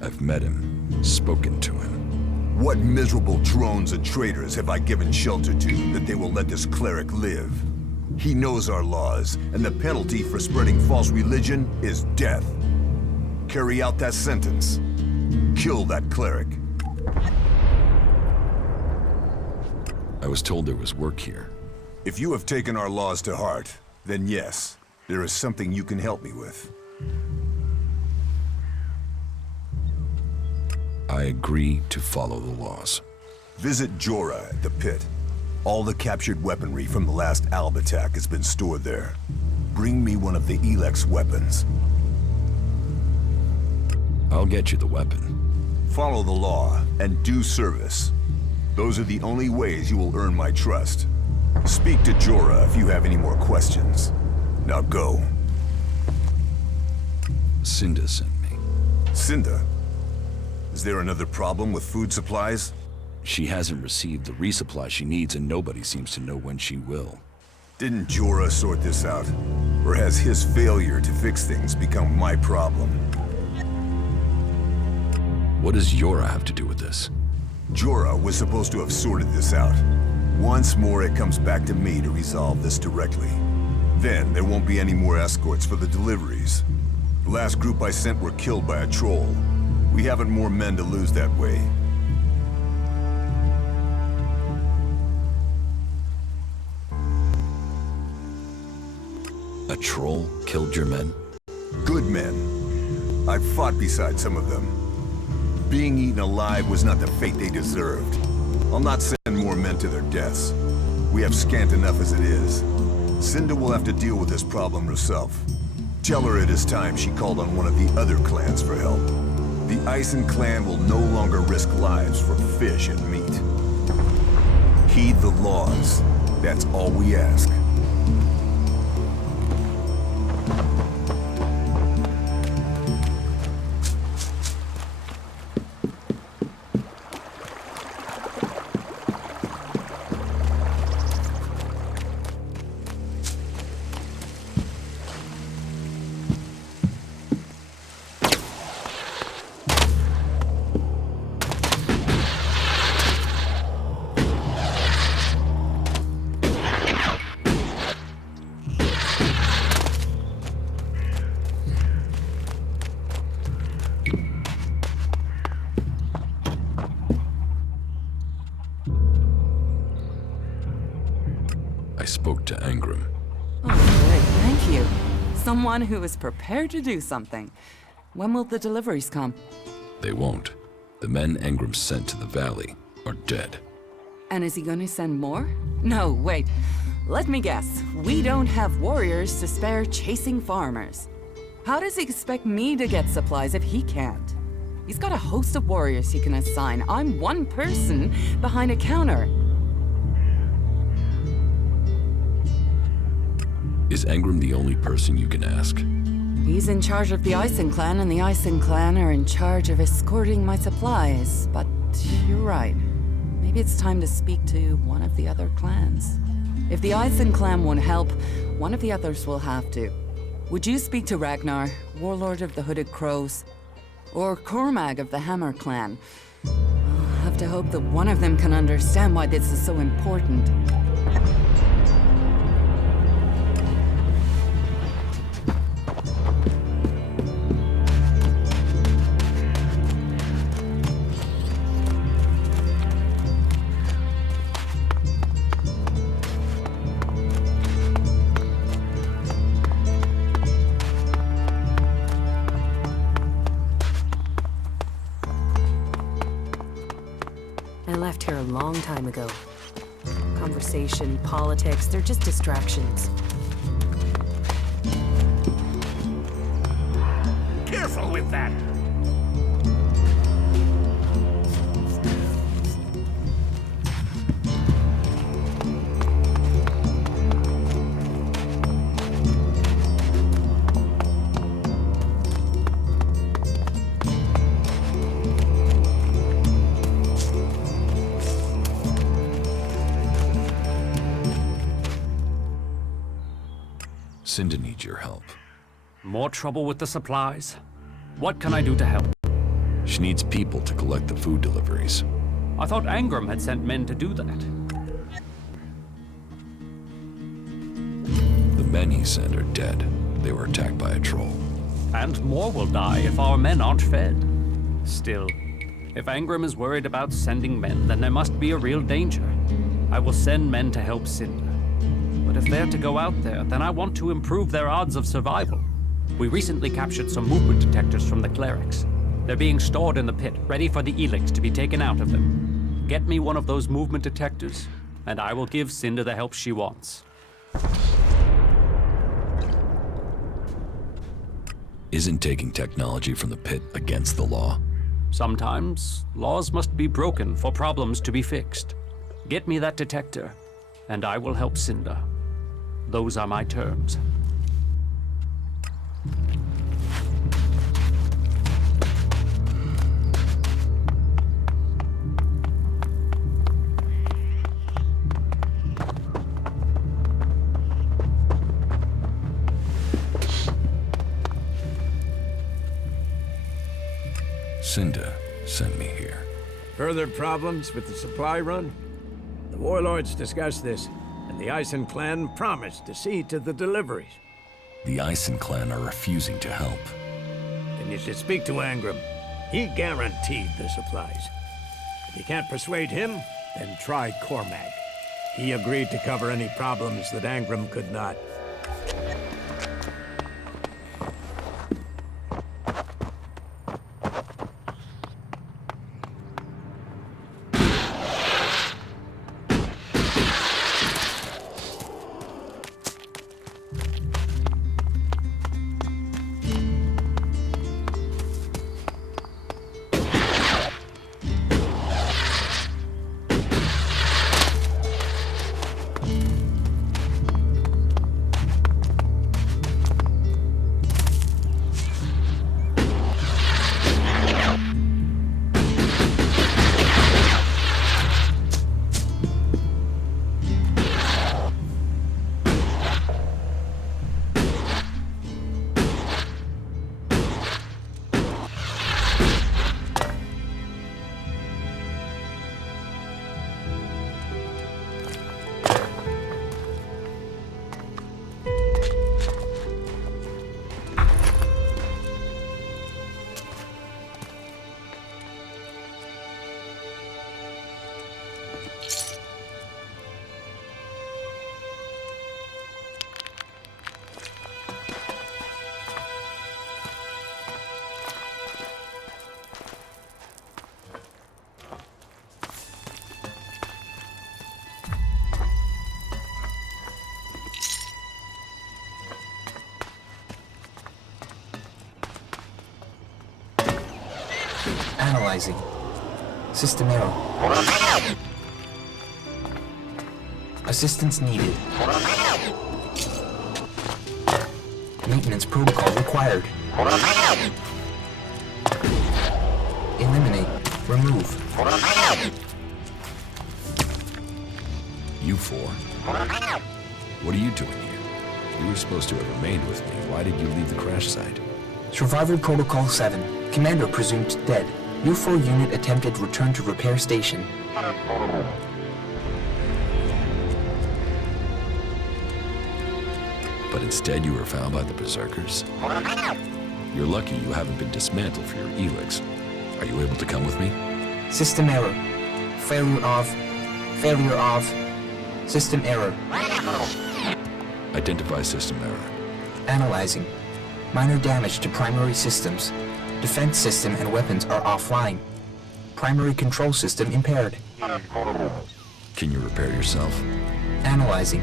I've met him, spoken to him. What miserable drones and traitors have I given shelter to that they will let this cleric live? He knows our laws, and the penalty for spreading false religion is death. Carry out that sentence. Kill that cleric. I was told there was work here. If you have taken our laws to heart, then yes, there is something you can help me with. I agree to follow the laws. Visit Jorah at the pit. All the captured weaponry from the last Alb attack has been stored there. Bring me one of the Elex weapons. I'll get you the weapon. Follow the law and do service. Those are the only ways you will earn my trust. Speak to Jorah if you have any more questions. Now go. Cinda sent me. Cinda? Is there another problem with food supplies? She hasn't received the resupply she needs, and nobody seems to know when she will. Didn't Jorah sort this out? Or has his failure to fix things become my problem? What does Jorah have to do with this? Jorah was supposed to have sorted this out. Once more, it comes back to me to resolve this directly. Then, there won't be any more escorts for the deliveries. The last group I sent were killed by a troll. We haven't more men to lose that way. A troll killed your men? Good men. I've fought beside some of them. Being eaten alive was not the fate they deserved. I'll not send more men to their deaths. We have scant enough as it is. Cinda will have to deal with this problem herself. Tell her it is time she called on one of the other clans for help. The Ison clan will no longer risk lives for fish and meat. Heed the laws. That's all we ask. I spoke to Angram. Oh, great, thank you. Someone who is prepared to do something. When will the deliveries come? They won't. The men Angram sent to the valley are dead. And is he going to send more? No, wait. Let me guess. We don't have warriors to spare chasing farmers. How does he expect me to get supplies if he can't? He's got a host of warriors he can assign. I'm one person behind a counter. Is Angram the only person you can ask? He's in charge of the Ison clan, and the Ison clan are in charge of escorting my supplies. But you're right. Maybe it's time to speak to one of the other clans. If the Ison clan won't help, one of the others will have to. Would you speak to Ragnar, warlord of the Hooded Crows? Or Cormag of the Hammer clan? I'll have to hope that one of them can understand why this is so important. I left here a long time ago. Conversation, politics, they're just distractions. Careful with that! Cinda needs your help. More trouble with the supplies? What can I do to help? She needs people to collect the food deliveries. I thought Angram had sent men to do that. The men he sent are dead. They were attacked by a troll. And more will die if our men aren't fed. Still, if Angram is worried about sending men, then there must be a real danger. I will send men to help Cinda. But if they're to go out there, then I want to improve their odds of survival. We recently captured some movement detectors from the clerics. They're being stored in the pit, ready for the Elex to be taken out of them. Get me one of those movement detectors, and I will give Cinda the help she wants. Isn't taking technology from the pit against the law? Sometimes, laws must be broken for problems to be fixed. Get me that detector, and I will help Cinda. Those are my terms. Cinda sent me here. Further problems with the supply run? The warlords discussed this, and the Ison clan promised to see to the deliveries. The Ison clan are refusing to help. Then you should speak to Angram. He guaranteed the supplies. If you can't persuade him, then try Cormag. He agreed to cover any problems that Angram could not. Analyzing. System error. Assistance needed. Maintenance protocol required. Eliminate. Remove. You four? What are you doing here? You were supposed to have remained with me. Why did you leave the crash site? Survival Protocol 7. Commander presumed dead. U4 unit attempted return to repair station. But instead you were found by the Berserkers? You're lucky you haven't been dismantled for your Elex. Are you able to come with me? System error. Failure of. Failure of. System error. Identify system error. Analyzing. Minor damage to primary systems. Defense system and weapons are offline. Primary control system impaired. Can you repair yourself? Analyzing.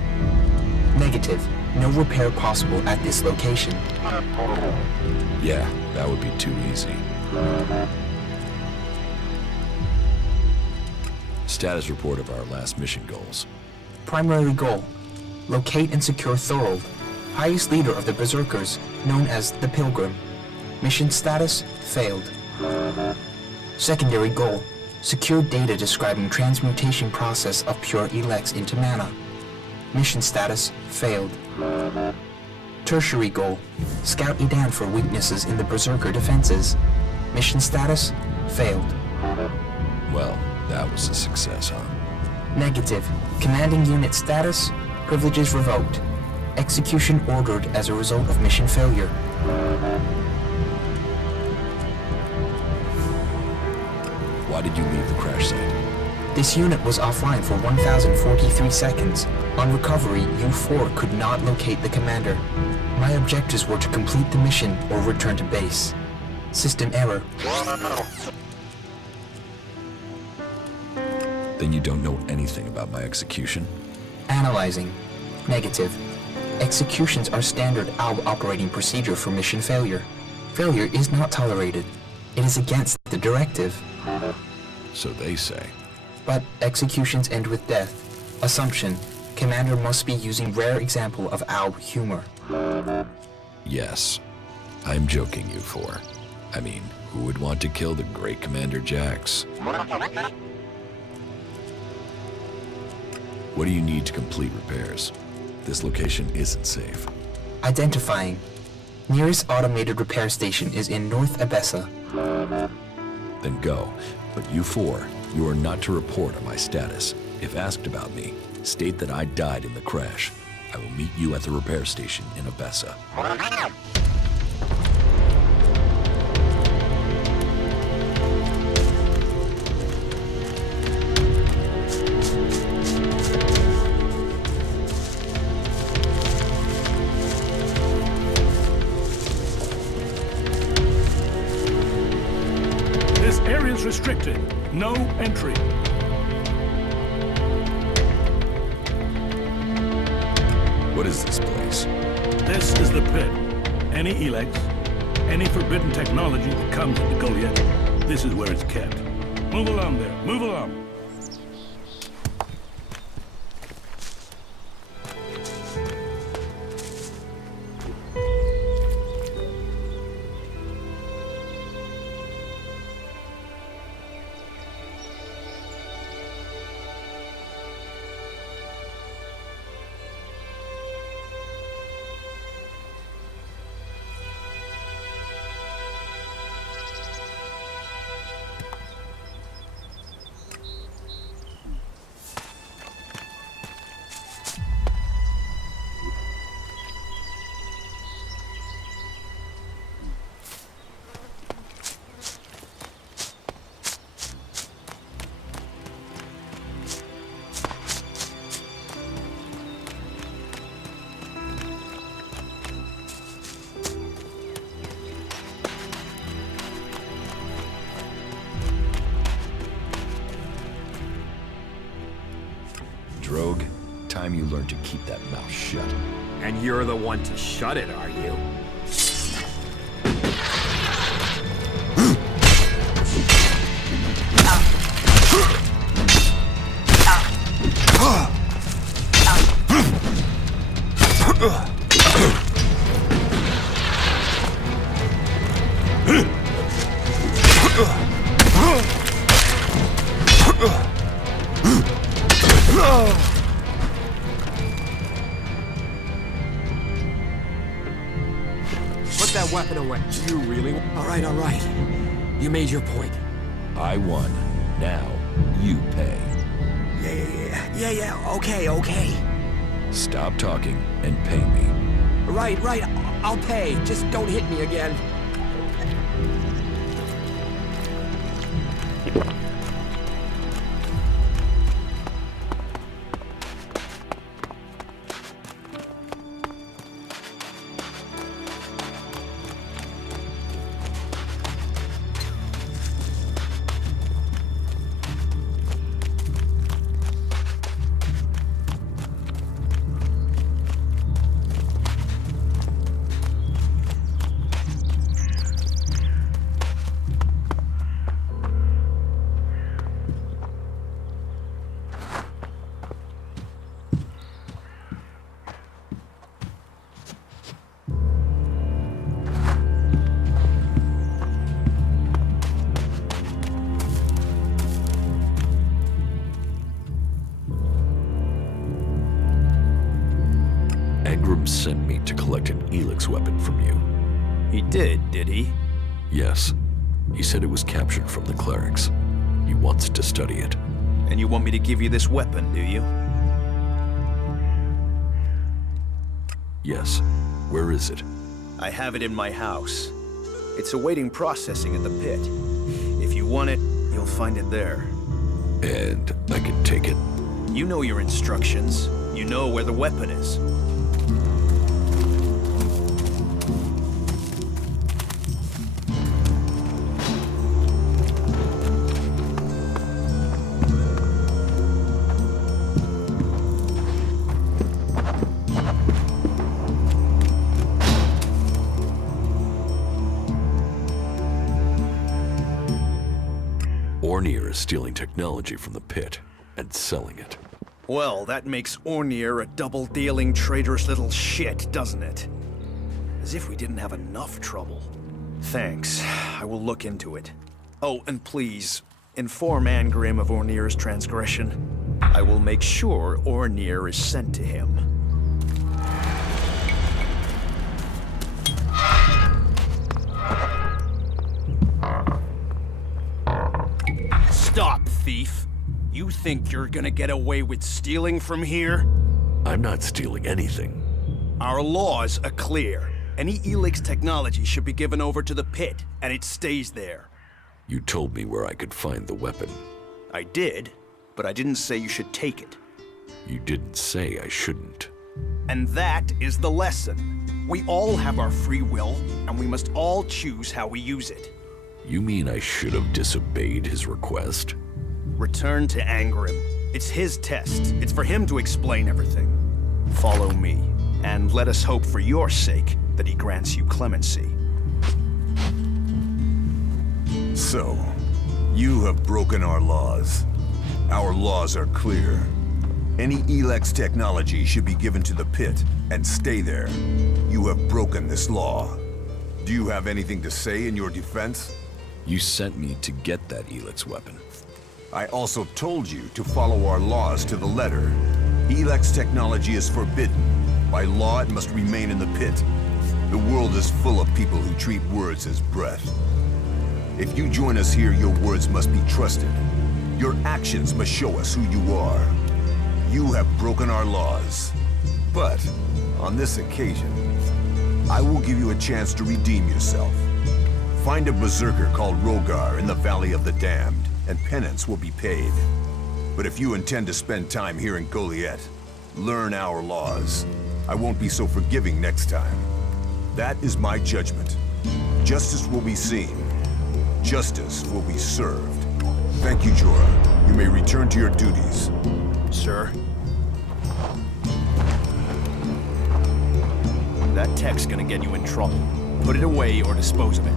Negative. No repair possible at this location. Yeah, that would be too easy. Status report of our last mission goals. Primary goal. Locate and secure Thorold, highest leader of the Berserkers, known as the Pilgrim. Mission status, failed. Secondary goal. Secure data describing transmutation process of pure Elex into mana. Mission status, failed. Tertiary goal. Scout Edan for weaknesses in the Berserker defenses. Mission status, failed. Well, that was a success, huh? Negative. Commanding unit status, privileges revoked. Execution ordered as a result of mission failure. Why did you leave the crash site? This unit was offline for 1,043 seconds. On recovery, U4 could not locate the commander. My objectives were to complete the mission or return to base. System error. Then you don't know anything about my execution? Analyzing. Negative. Executions are standard ALB operating procedure for mission failure. Failure is not tolerated. It is against the directive. So they say. But executions end with death. Assumption. Commander must be using rare example of ALB humor. Yes. I'm joking, you four. I mean, who would want to kill the great Commander Jax? What do you need to complete repairs? This location isn't safe. Identifying. Nearest automated repair station is in North Abessa. Then go. But you four, you are not to report on my status. If asked about me, state that I died in the crash. I will meet you at the repair station in Abessa. This area's restricted. No entry. What is this place? This is the pit. Any Elex, any forbidden technology that comes into Goliath, this is where it's kept. Move along there. Move along. Drogue, time you learn to keep that mouth shut. And you're the one to shut it, are you? Put that weapon away. You really? All right, all right. You made your point. I won. Now, you pay. Yeah, okay. Stop talking and pay me. Right, I'll pay. Just don't hit me again. Engram sent me to collect an Elex weapon from you. He did he? Yes. He said it was captured from the clerics. He wants to study it. And you want me to give you this weapon, do you? Yes. Where is it? I have it in my house. It's awaiting processing at the pit. If you want it, you'll find it there. And I can take it? You know your instructions. You know where the weapon is. Ornir is stealing technology from the pit and selling it. Well, that makes Ornir a double-dealing, traitorous little shit, doesn't it? As if we didn't have enough trouble. Thanks. I will look into it. Oh, and please, inform Angrim of Ornir's transgression. I will make sure Ornir is sent to him. Stop, thief! You think you're gonna get away with stealing from here? I'm not stealing anything. Our laws are clear. Any Elex technology should be given over to the pit, and it stays there. You told me where I could find the weapon. I did, but I didn't say you should take it. You didn't say I shouldn't. And that is the lesson. We all have our free will, and we must all choose how we use it. You mean I should have disobeyed his request? Return to Angrim. It's his test. It's for him to explain everything. Follow me, and let us hope for your sake that he grants you clemency. So, you have broken our laws. Our laws are clear. Any Elex technology should be given to the pit and stay there. You have broken this law. Do you have anything to say in your defense? You sent me to get that Elex weapon. I also told you to follow our laws to the letter. Elex technology is forbidden. By law, it must remain in the pit. The world is full of people who treat words as breath. If you join us here, your words must be trusted. Your actions must show us who you are. You have broken our laws. But, on this occasion, I will give you a chance to redeem yourself. Find a berserker called Rogar in the Valley of the Damned, and penance will be paid. But if you intend to spend time here in Goliath, learn our laws. I won't be so forgiving next time. That is my judgment. Justice will be seen. Justice will be served. Thank you, Jorah. You may return to your duties. Sir? That tech's gonna get you in trouble. Put it away or dispose of it.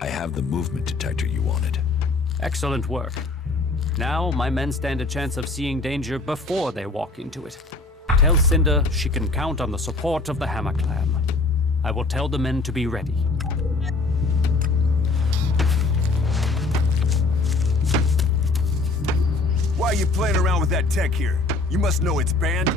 I have the movement detector you wanted. Excellent work. Now, my men stand a chance of seeing danger before they walk into it. Tell Cinda she can count on the support of the Hammer Clan. I will tell the men to be ready. Why are you playing around with that tech here? You must know it's banned.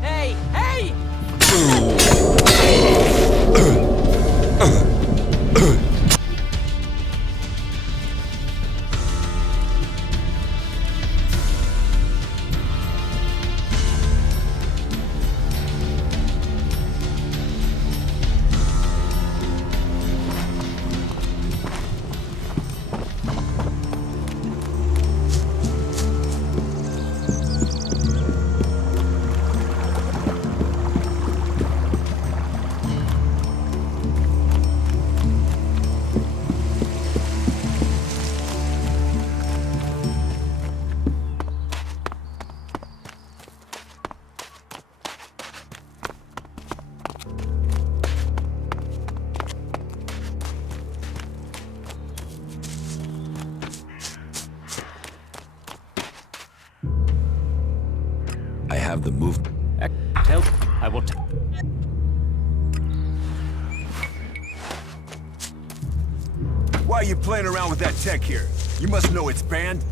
Hey! Hey! I have the movement. Tell. I will tell. Why are you playing around with that tech here? You must know it's banned.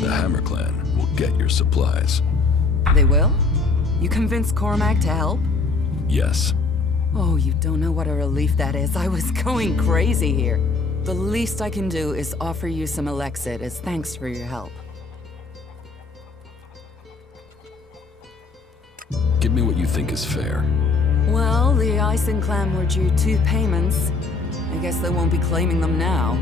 The Hammer Clan will get your supplies. They will? You convinced Cormac to help? Yes. Oh, you don't know what a relief that is. I was going crazy here. The least I can do is offer you some Elexit as thanks for your help. Give me what you think is fair. Well, the Ison clan were due 2 payments. I guess they won't be claiming them now.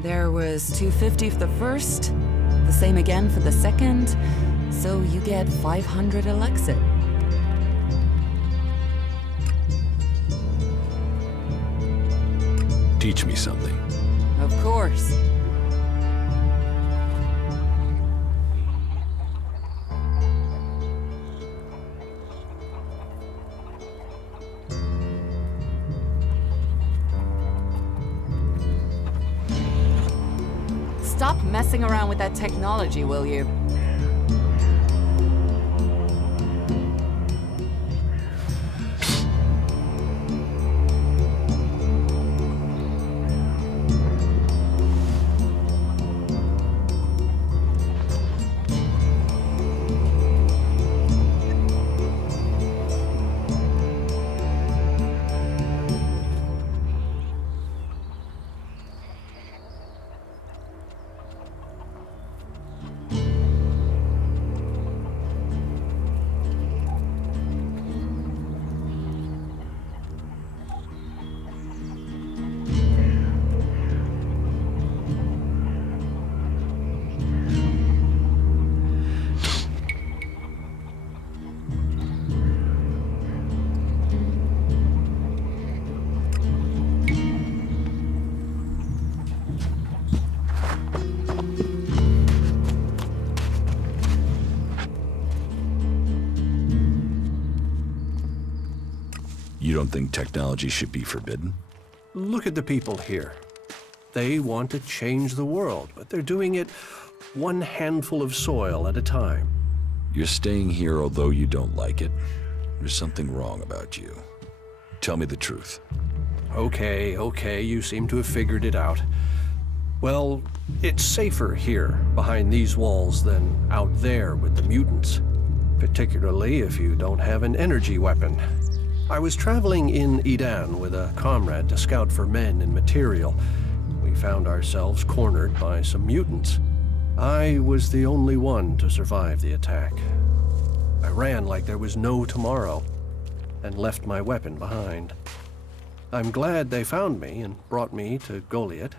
There was 250 for the first, the same again for the second, so you get 500 Elexit. Teach me something. Of course. Stop messing around with that technology, will you? don't think technology should be forbidden? Look at the people here. They want to change the world, but they're doing it one handful of soil at a time. You're staying here although you don't like it. There's something wrong about you. Tell me the truth. Okay, you seem to have figured it out. Well, it's safer here, behind these walls, than out there with the mutants. Particularly if you don't have an energy weapon. I was traveling in Edan with a comrade to scout for men and material. We found ourselves cornered by some mutants. I was the only one to survive the attack. I ran like there was no tomorrow, and left my weapon behind. I'm glad they found me and brought me to Goliath.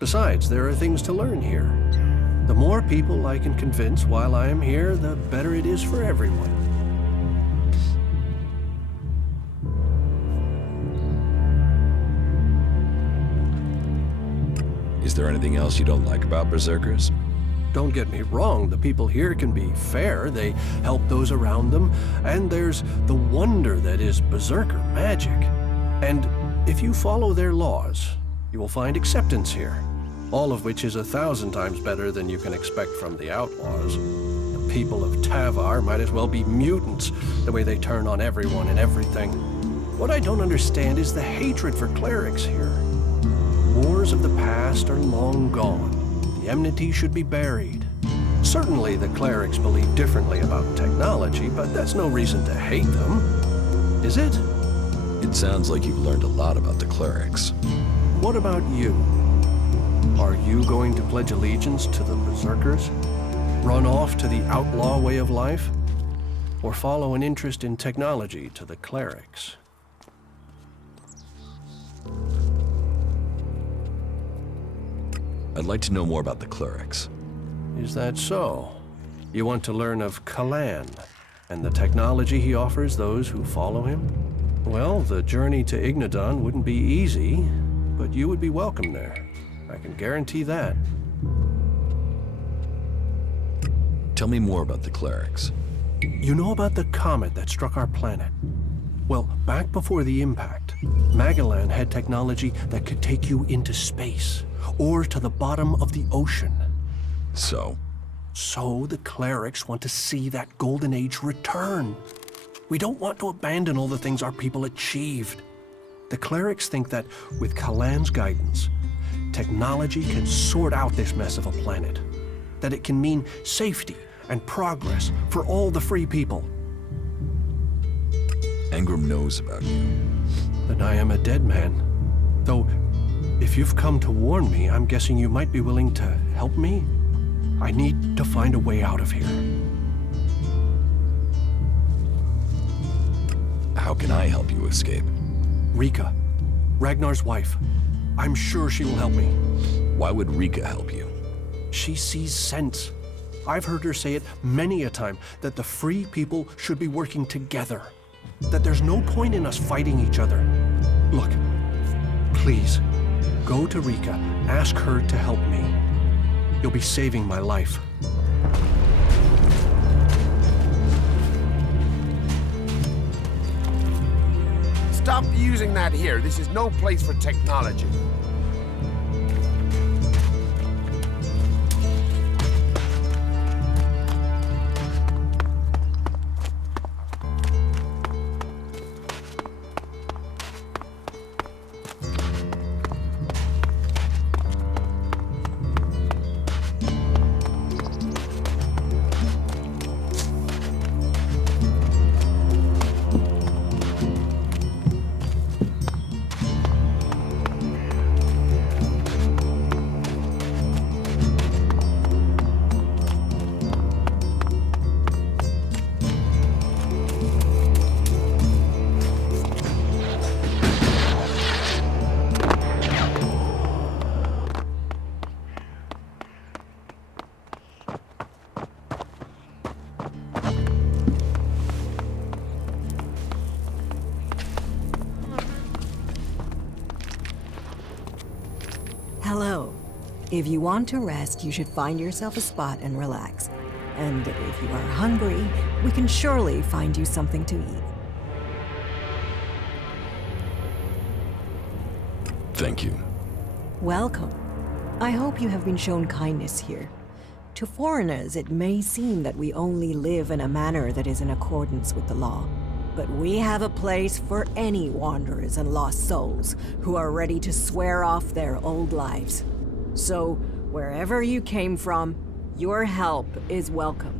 Besides, there are things to learn here. The more people I can convince while I am here, the better it is for everyone. Is there anything else you don't like about Berserkers? Don't get me wrong, the people here can be fair, they help those around them, and there's the wonder that is Berserker magic. And if you follow their laws, you will find acceptance here, all of which is 1,000 times better than you can expect from the outlaws. The people of Tavar might as well be mutants, the way they turn on everyone and everything. What I don't understand is the hatred for clerics here. Wars of the past are long gone. The enmity should be buried. Certainly the clerics believe differently about technology, but that's no reason to hate them. Is it? It sounds like you've learned a lot about the clerics. What about you? Are you going to pledge allegiance to the Berserkers? Run off to the outlaw way of life? Or follow an interest in technology to the clerics? I'd like to know more about the clerics. Is that so? You want to learn of Kalan and the technology he offers those who follow him? Well, the journey to Ignadon wouldn't be easy, but you would be welcome there. I can guarantee that. Tell me more about the clerics. You know about the comet that struck our planet? Well, back before the impact, Magellan had technology that could take you into space, or to the bottom of the ocean. So? So the clerics want to see that golden age return. We don't want to abandon all the things our people achieved. The clerics think that with Kalan's guidance, technology can sort out this mess of a planet. That it can mean safety and progress for all the free people. Engram knows about you. Then I am a dead man. Though, if you've come to warn me, I'm guessing you might be willing to help me? I need to find a way out of here. How can I help you escape? Rika, Ragnar's wife. I'm sure she will help me. Why would Rika help you? She sees sense. I've heard her say it many a time, that the free people should be working together. That there's no point in us fighting each other. Look, please, go to Rika, ask her to help me. You'll be saving my life. Stop using that here. This is no place for technology. Hello. If you want to rest, you should find yourself a spot and relax. And if you are hungry, we can surely find you something to eat. Thank you. Welcome. I hope you have been shown kindness here. To foreigners, it may seem that we only live in a manner that is in accordance with the law. But we have a place for any wanderers and lost souls who are ready to swear off their old lives. So, wherever you came from, your help is welcome.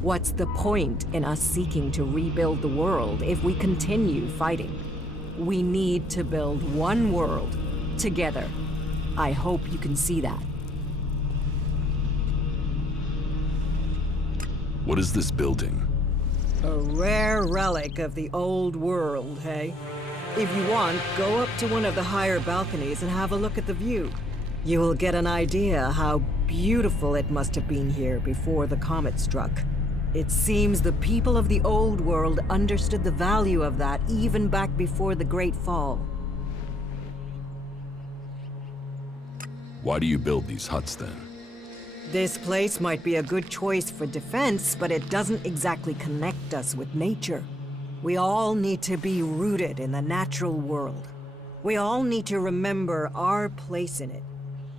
What's the point in us seeking to rebuild the world if we continue fighting? We need to build one world, together. I hope you can see that. What is this building? A rare relic of the old world, hey? If you want, go up to one of the higher balconies and have a look at the view. You will get an idea how beautiful it must have been here before the comet struck. It seems the people of the old world understood the value of that even back before the Great Fall. Why do you build these huts then? This place might be a good choice for defense, but it doesn't exactly connect us with nature. We all need to be rooted in the natural world. We all need to remember our place in it.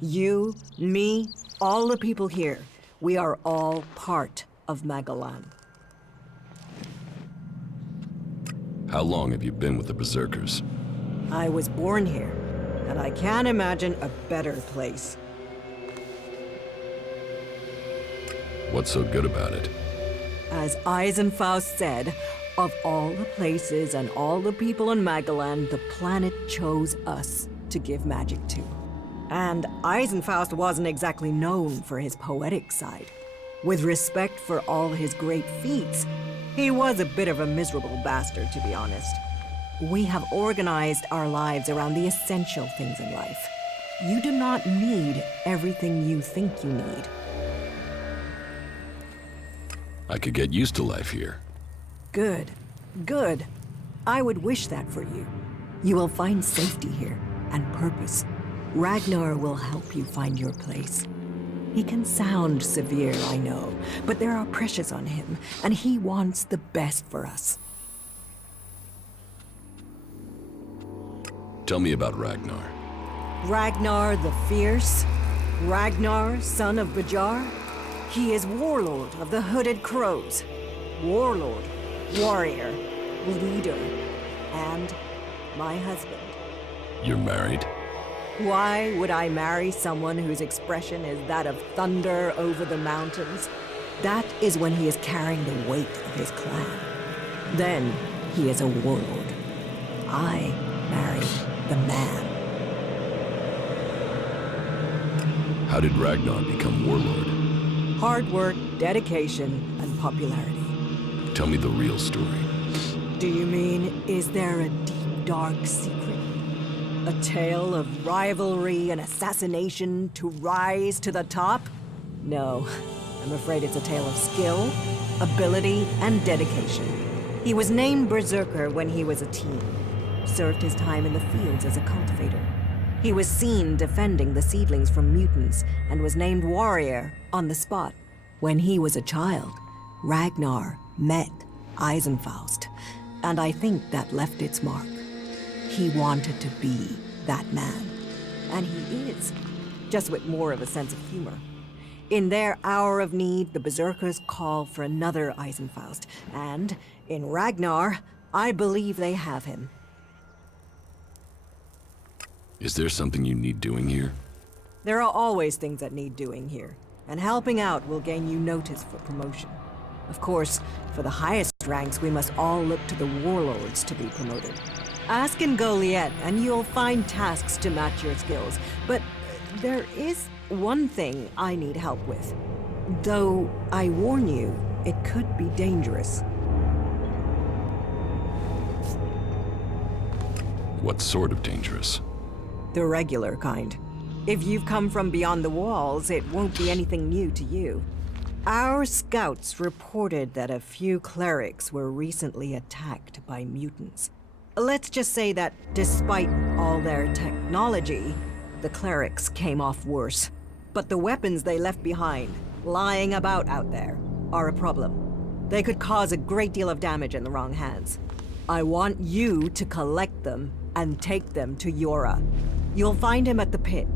You, me, all the people here, we are all part of Magalan. How long have you been with the Berserkers? I was born here, and I can't imagine a better place. What's so good about it? As Eisenfaust said, of all the places and all the people in Magalan, the planet chose us to give magic to. And Eisenfaust wasn't exactly known for his poetic side. With respect for all his great feats, he was a bit of a miserable bastard, to be honest. We have organized our lives around the essential things in life. You do not need everything you think you need. I could get used to life here. Good. Good. I would wish that for you. You will find safety here, and purpose. Ragnar will help you find your place. He can sound severe, I know, but there are pressures on him, and he wants the best for us. Tell me about Ragnar. Ragnar the Fierce? Ragnar, son of Bajar? He is warlord of the Hooded Crows. Warlord, warrior, leader, and my husband. You're married? Why would I marry someone whose expression is that of thunder over the mountains? That is when he is carrying the weight of his clan. Then he is a warlord. I married the man. How did Ragnar become warlord? Hard work, dedication, and popularity. Tell me the real story. Do you mean, is there a deep, dark secret? A tale of rivalry and assassination to rise to the top? No, I'm afraid it's a tale of skill, ability, and dedication. He was named Berserker when he was a teen. Served his time in the fields as a cultivator. He was seen defending the seedlings from mutants and was named warrior on the spot. When he was a child, Ragnar met Eisenfaust, and I think that left its mark. He wanted to be that man. And he is, just with more of a sense of humor. In their hour of need, the Berserkers call for another Eisenfaust, and in Ragnar, I believe they have him. Is there something you need doing here? There are always things that need doing here, and helping out will gain you notice for promotion. Of course, for the highest ranks, we must all look to the warlords to be promoted. Ask in Goliath, and you'll find tasks to match your skills. But there is one thing I need help with. Though, I warn you, it could be dangerous. What sort of dangerous? The regular kind. If you've come from beyond the walls, it won't be anything new to you. Our scouts reported that a few clerics were recently attacked by mutants. Let's just say that despite all their technology, the clerics came off worse. But the weapons they left behind, lying about out there, are a problem. They could cause a great deal of damage in the wrong hands. I want you to collect them and take them to Yora. You'll find him at the pit.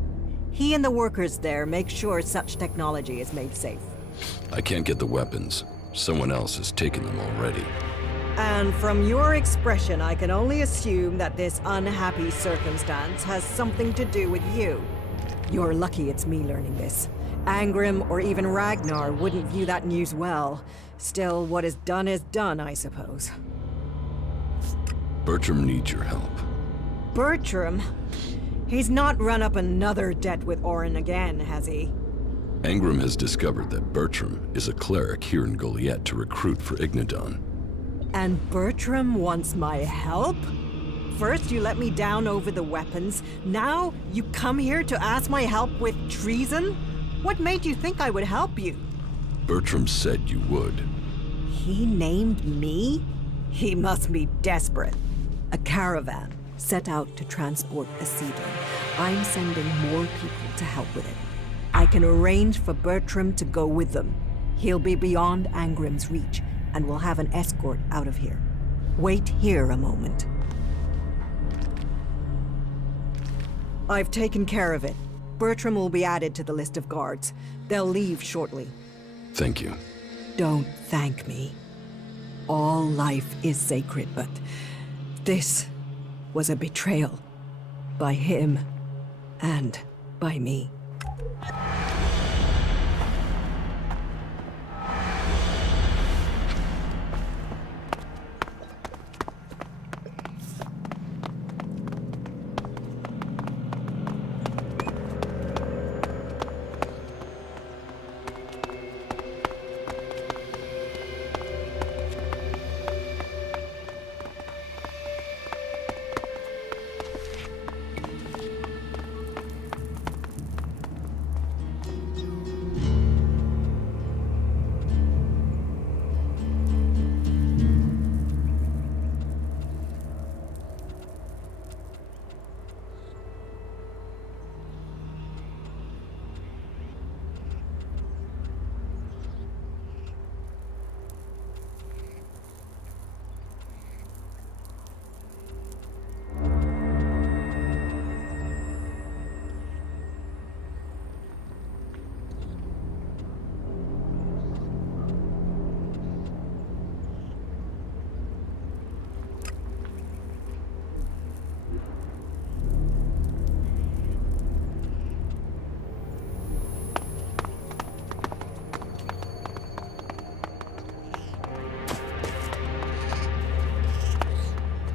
He and the workers there make sure such technology is made safe. I can't get the weapons. Someone else has taken them already. And from your expression, I can only assume that this unhappy circumstance has something to do with you. You're lucky it's me learning this. Angrim or even Ragnar wouldn't view that news well. Still, what is done, I suppose. Bertram needs your help. Bertram? He's not run up another debt with Orin again, has he? Angrim has discovered that Bertram is a cleric here in Goliath to recruit for Ignadon. And Bertram wants my help? First you let me down over the weapons, now you come here to ask my help with treason? What made you think I would help you? Bertram said you would. He named me? He must be desperate. A caravan set out to transport a cedar. I'm sending more people to help with it. I can arrange for Bertram to go with them. He'll be beyond Angrim's reach, and we'll have an escort out of here. Wait here a moment. I've taken care of it. Bertram will be added to the list of guards. They'll leave shortly. Thank you. Don't thank me. All life is sacred, but this was a betrayal. By him, and by me.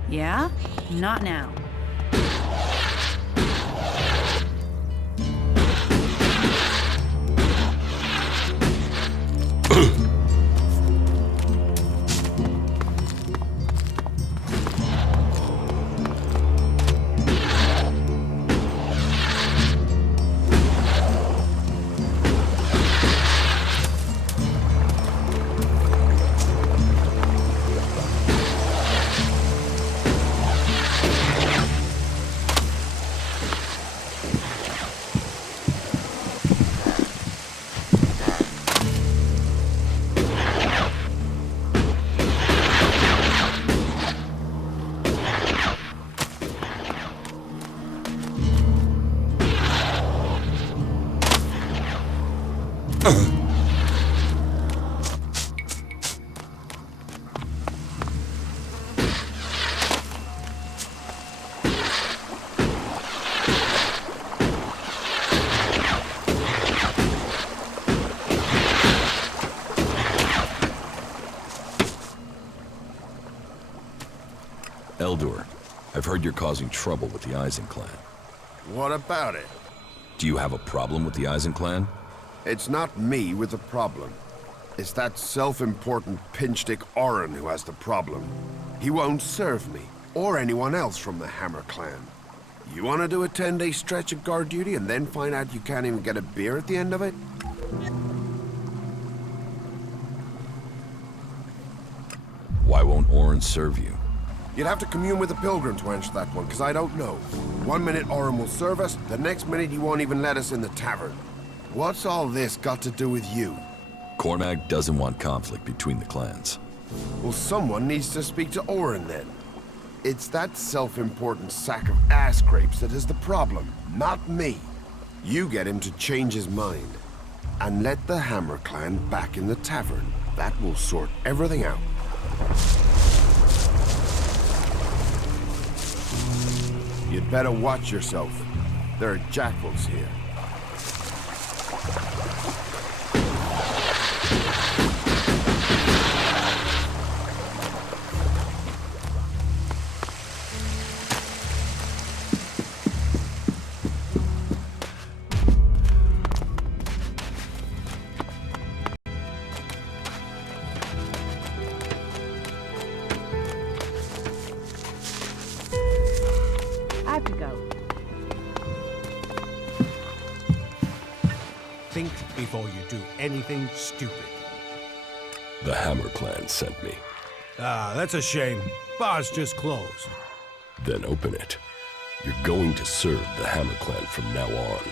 Yeah? Not now. Eldor, I've heard you're causing trouble with the Eisen clan. What about it? Do you have a problem with the Eisen clan? It's not me with the problem. It's that self-important pinchstick Orin who has the problem. He won't serve me, or anyone else from the Hammer clan. You want to do a 10-day stretch of guard duty and then find out you can't even get a beer at the end of it? Why won't Orin serve you? You'd have to commune with the Pilgrim to answer that one, because I don't know. One minute Orin will serve us, the next minute he won't even let us in the tavern. What's all this got to do with you? Cormac doesn't want conflict between the clans. Well, someone needs to speak to Orin then. It's that self-important sack of ass grapes that is the problem, not me. You get him to change his mind. And let the Hammer Clan back in the tavern. That will sort everything out. You'd better watch yourself. There are jackals here. I have to go. Think before you do anything stupid. The Hammer Clan sent me. Ah, that's a shame. Bar's just closed. Then open it. You're going to serve the Hammer Clan from now on.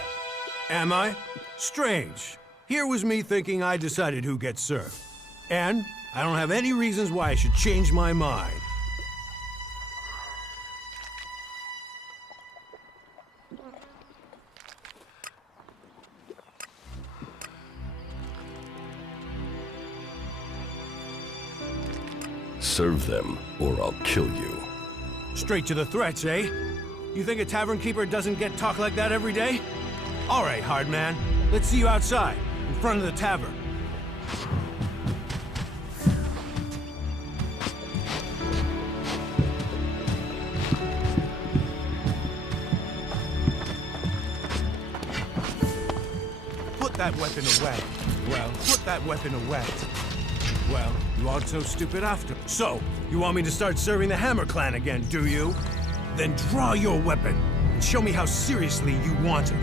Am I? Strange. Here was me thinking I decided who gets served. And I don't have any reasons why I should change my mind. Serve them, or I'll kill you. Straight to the threats, eh? You think a tavern keeper doesn't get talk like that every day? All right, hard man. Let's see you outside, in front of the tavern. Put that weapon away. Well, put that weapon away. Well, you aren't so stupid after. So, you want me to start serving the Hammer Clan again, do you? Then draw your weapon and show me how seriously you want it.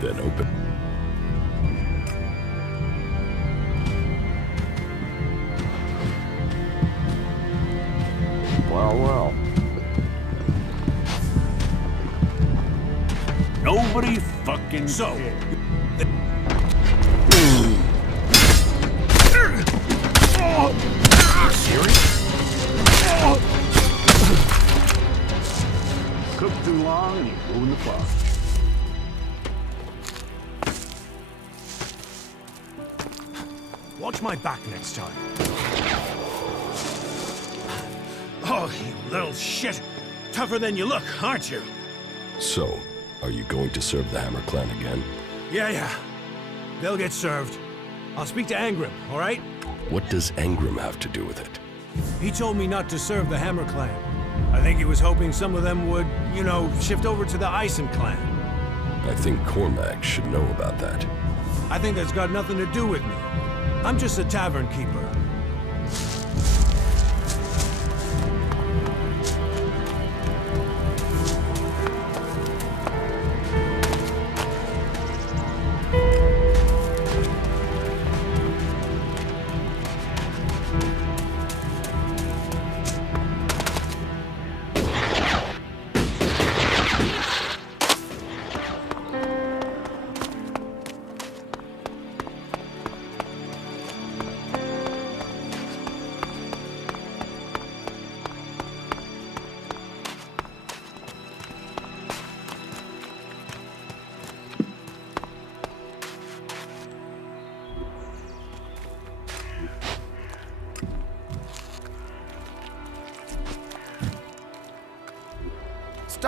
Then open. Well, well. Nobody fucking So, Cook too long and he's moving the clock. watch my back next time. Oh, you little shit. Tougher than you look, aren't you? So, are you going to serve the Hammer Clan again? Yeah. They'll get served. I'll speak to Angrim, all right? What does Angrim have to do with it? He told me not to serve the Hammer Clan. I think he was hoping some of them would, you know, shift over to the Ison Clan. I think Cormac should know about that. I think that's got nothing to do with me. I'm just a tavern keeper.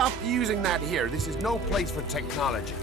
stop using that here. This is no place for technology.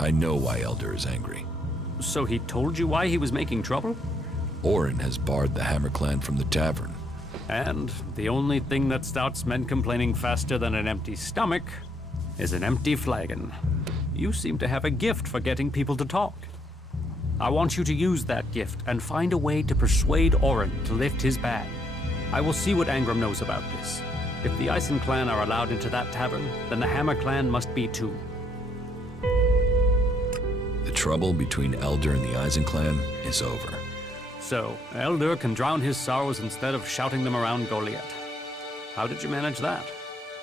I know why Elder is angry. So he told you why he was making trouble? Orin has barred the Hammer Clan from the tavern. And the only thing that starts men complaining faster than an empty stomach is an empty flagon. You seem to have a gift for getting people to talk. I want you to use that gift and find a way to persuade Orin to lift his ban. I will see what Angram knows about this. If the Eisen Clan are allowed into that tavern, then the Hammer Clan must be too. The trouble between Elder and the Eisen Clan is over. So, Elder can drown his sorrows instead of shouting them around Goliath. How did you manage that?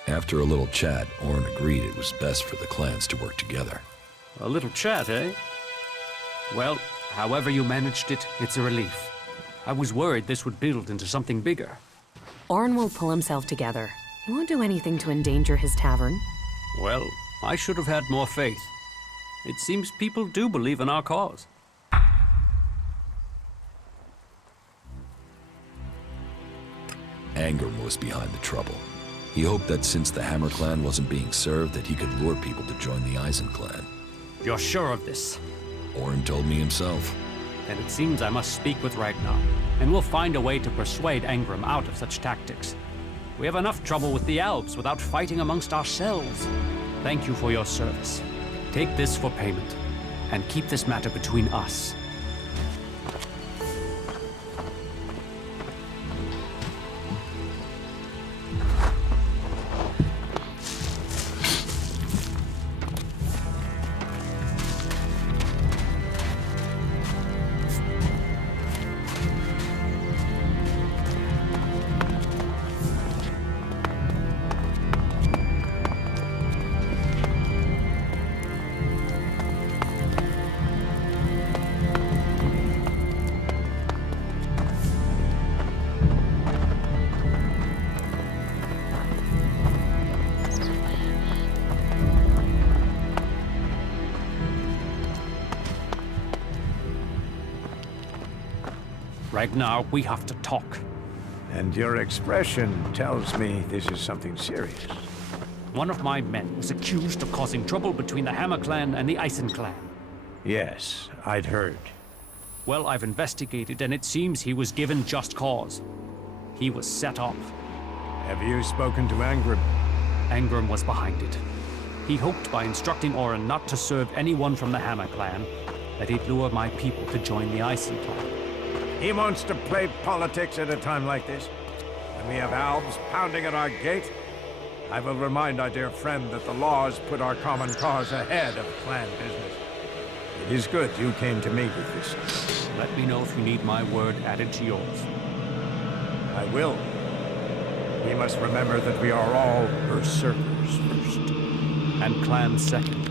After a little chat, Orin agreed it was best for the clans to work together. A little chat, eh? Well, however you managed it, it's a relief. I was worried this would build into something bigger. Orin will pull himself together. He won't do anything to endanger his tavern. Well, I should have had more faith. It seems people do believe in our cause. Angram was behind the trouble. He hoped that since the Hammer Clan wasn't being served, that he could lure people to join the Eisen Clan. You're sure of this? Orin told me himself. Then it seems I must speak with Ragnar, and we'll find a way to persuade Angram out of such tactics. We have enough trouble with the Alps without fighting amongst ourselves. Thank you for your service. Take this for payment, and keep this matter between us. Ragnar, we have to talk. And your expression tells me this is something serious. One of my men was accused of causing trouble between the Hammer Clan and the Eisen Clan. Yes, I'd heard. Well, I've investigated, and it seems he was given just cause. He was set up. Have you spoken to Angram? Angram was behind it. He hoped by instructing Orin not to serve anyone from the Hammer Clan, that he'd lure my people to join the Eisen Clan. He wants to play politics at a time like this? When we have Alves pounding at our gate? I will remind our dear friend that the laws put our common cause ahead of clan business. It is good you came to me with this. Let me know if you need my word added to yours. I will. We must remember that we are all berserkers first. And clans second.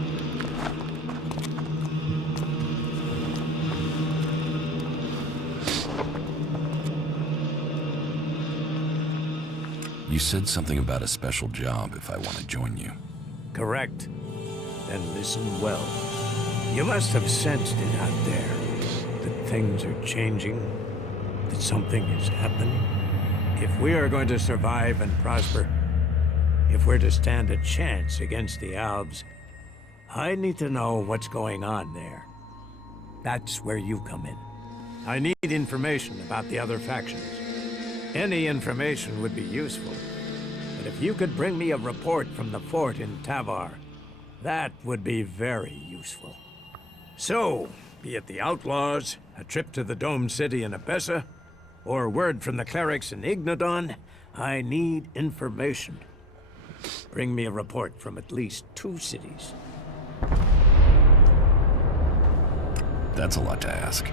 You said something about a special job if I want to join you. Correct. Then listen well. You must have sensed it out there, that things are changing, that something is happening. If we are going to survive and prosper, if we're to stand a chance against the Alves, I need to know what's going on there. That's where you come in. I need information about the other factions. Any information would be useful. But if you could bring me a report from the fort in Tavar, that would be very useful. So, be it the outlaws, a trip to the Dome City in Abessa, or word from the clerics in Ignadon, I need information. Bring me a report from at least 2 cities. That's a lot to ask.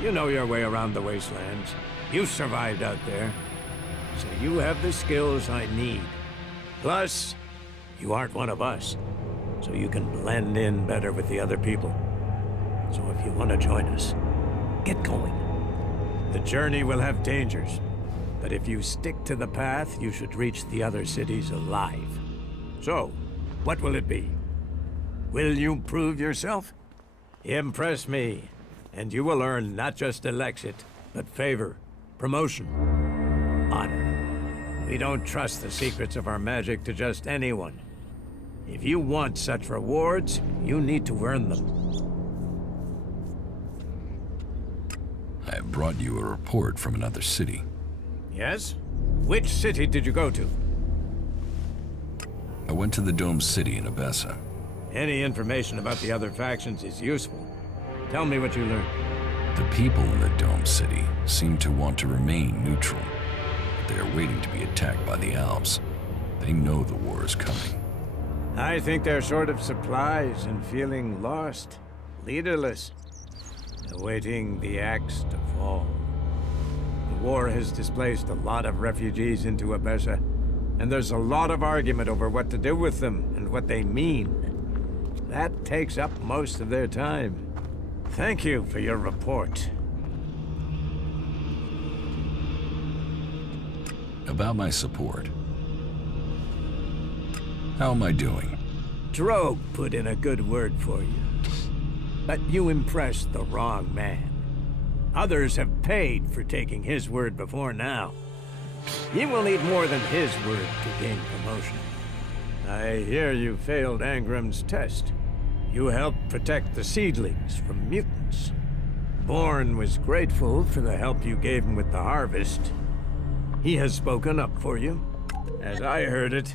You know your way around the wastelands. You survived out there. So you have the skills I need. Plus, you aren't one of us. So you can blend in better with the other people. So if you want to join us, get going. The journey will have dangers. But if you stick to the path, you should reach the other cities alive. So, what will it be? Will you prove yourself? Impress me, and you will earn not just Elexit, but favor, promotion, honor. We don't trust the secrets of our magic to just anyone. If you want such rewards, you need to earn them. I have brought you a report from another city. Yes? Which city did you go to? I went to the Dome City in Abessa. Any information about the other factions is useful. Tell me what you learned. The people in the Dome City seem to want to remain neutral, but they are waiting to be attacked by the Alps. They know the war is coming. I think they're short of supplies and feeling lost, leaderless, awaiting the axe to fall. The war has displaced a lot of refugees into Abessa, and there's a lot of argument over what to do with them and what they mean. That takes up most of their time. Thank you for your report. About my support. How am I doing? Drogue put in a good word for you. But you impressed the wrong man. Others have paid for taking his word before now. You will need more than his word to gain promotion. I hear you failed Angram's test. You helped protect the seedlings from mutants. Bourne was grateful for the help you gave him with the harvest. He has spoken up for you. As I heard it,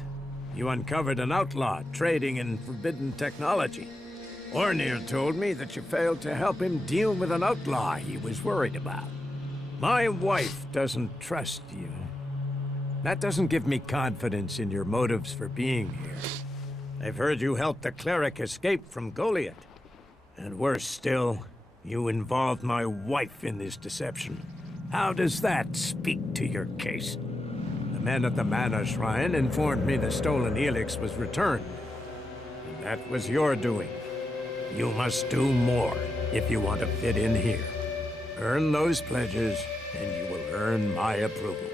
you uncovered an outlaw trading in forbidden technology. Ornir told me that you failed to help him deal with an outlaw he was worried about. My wife doesn't trust you. That doesn't give me confidence in your motives for being here. I've heard you helped the cleric escape from Goliath. And worse still, you involved my wife in this deception. How does that speak to your case? The men at the Mana Shrine informed me the stolen Elex was returned. And that was your doing. You must do more if you want to fit in here. Earn those pledges, and you will earn my approval.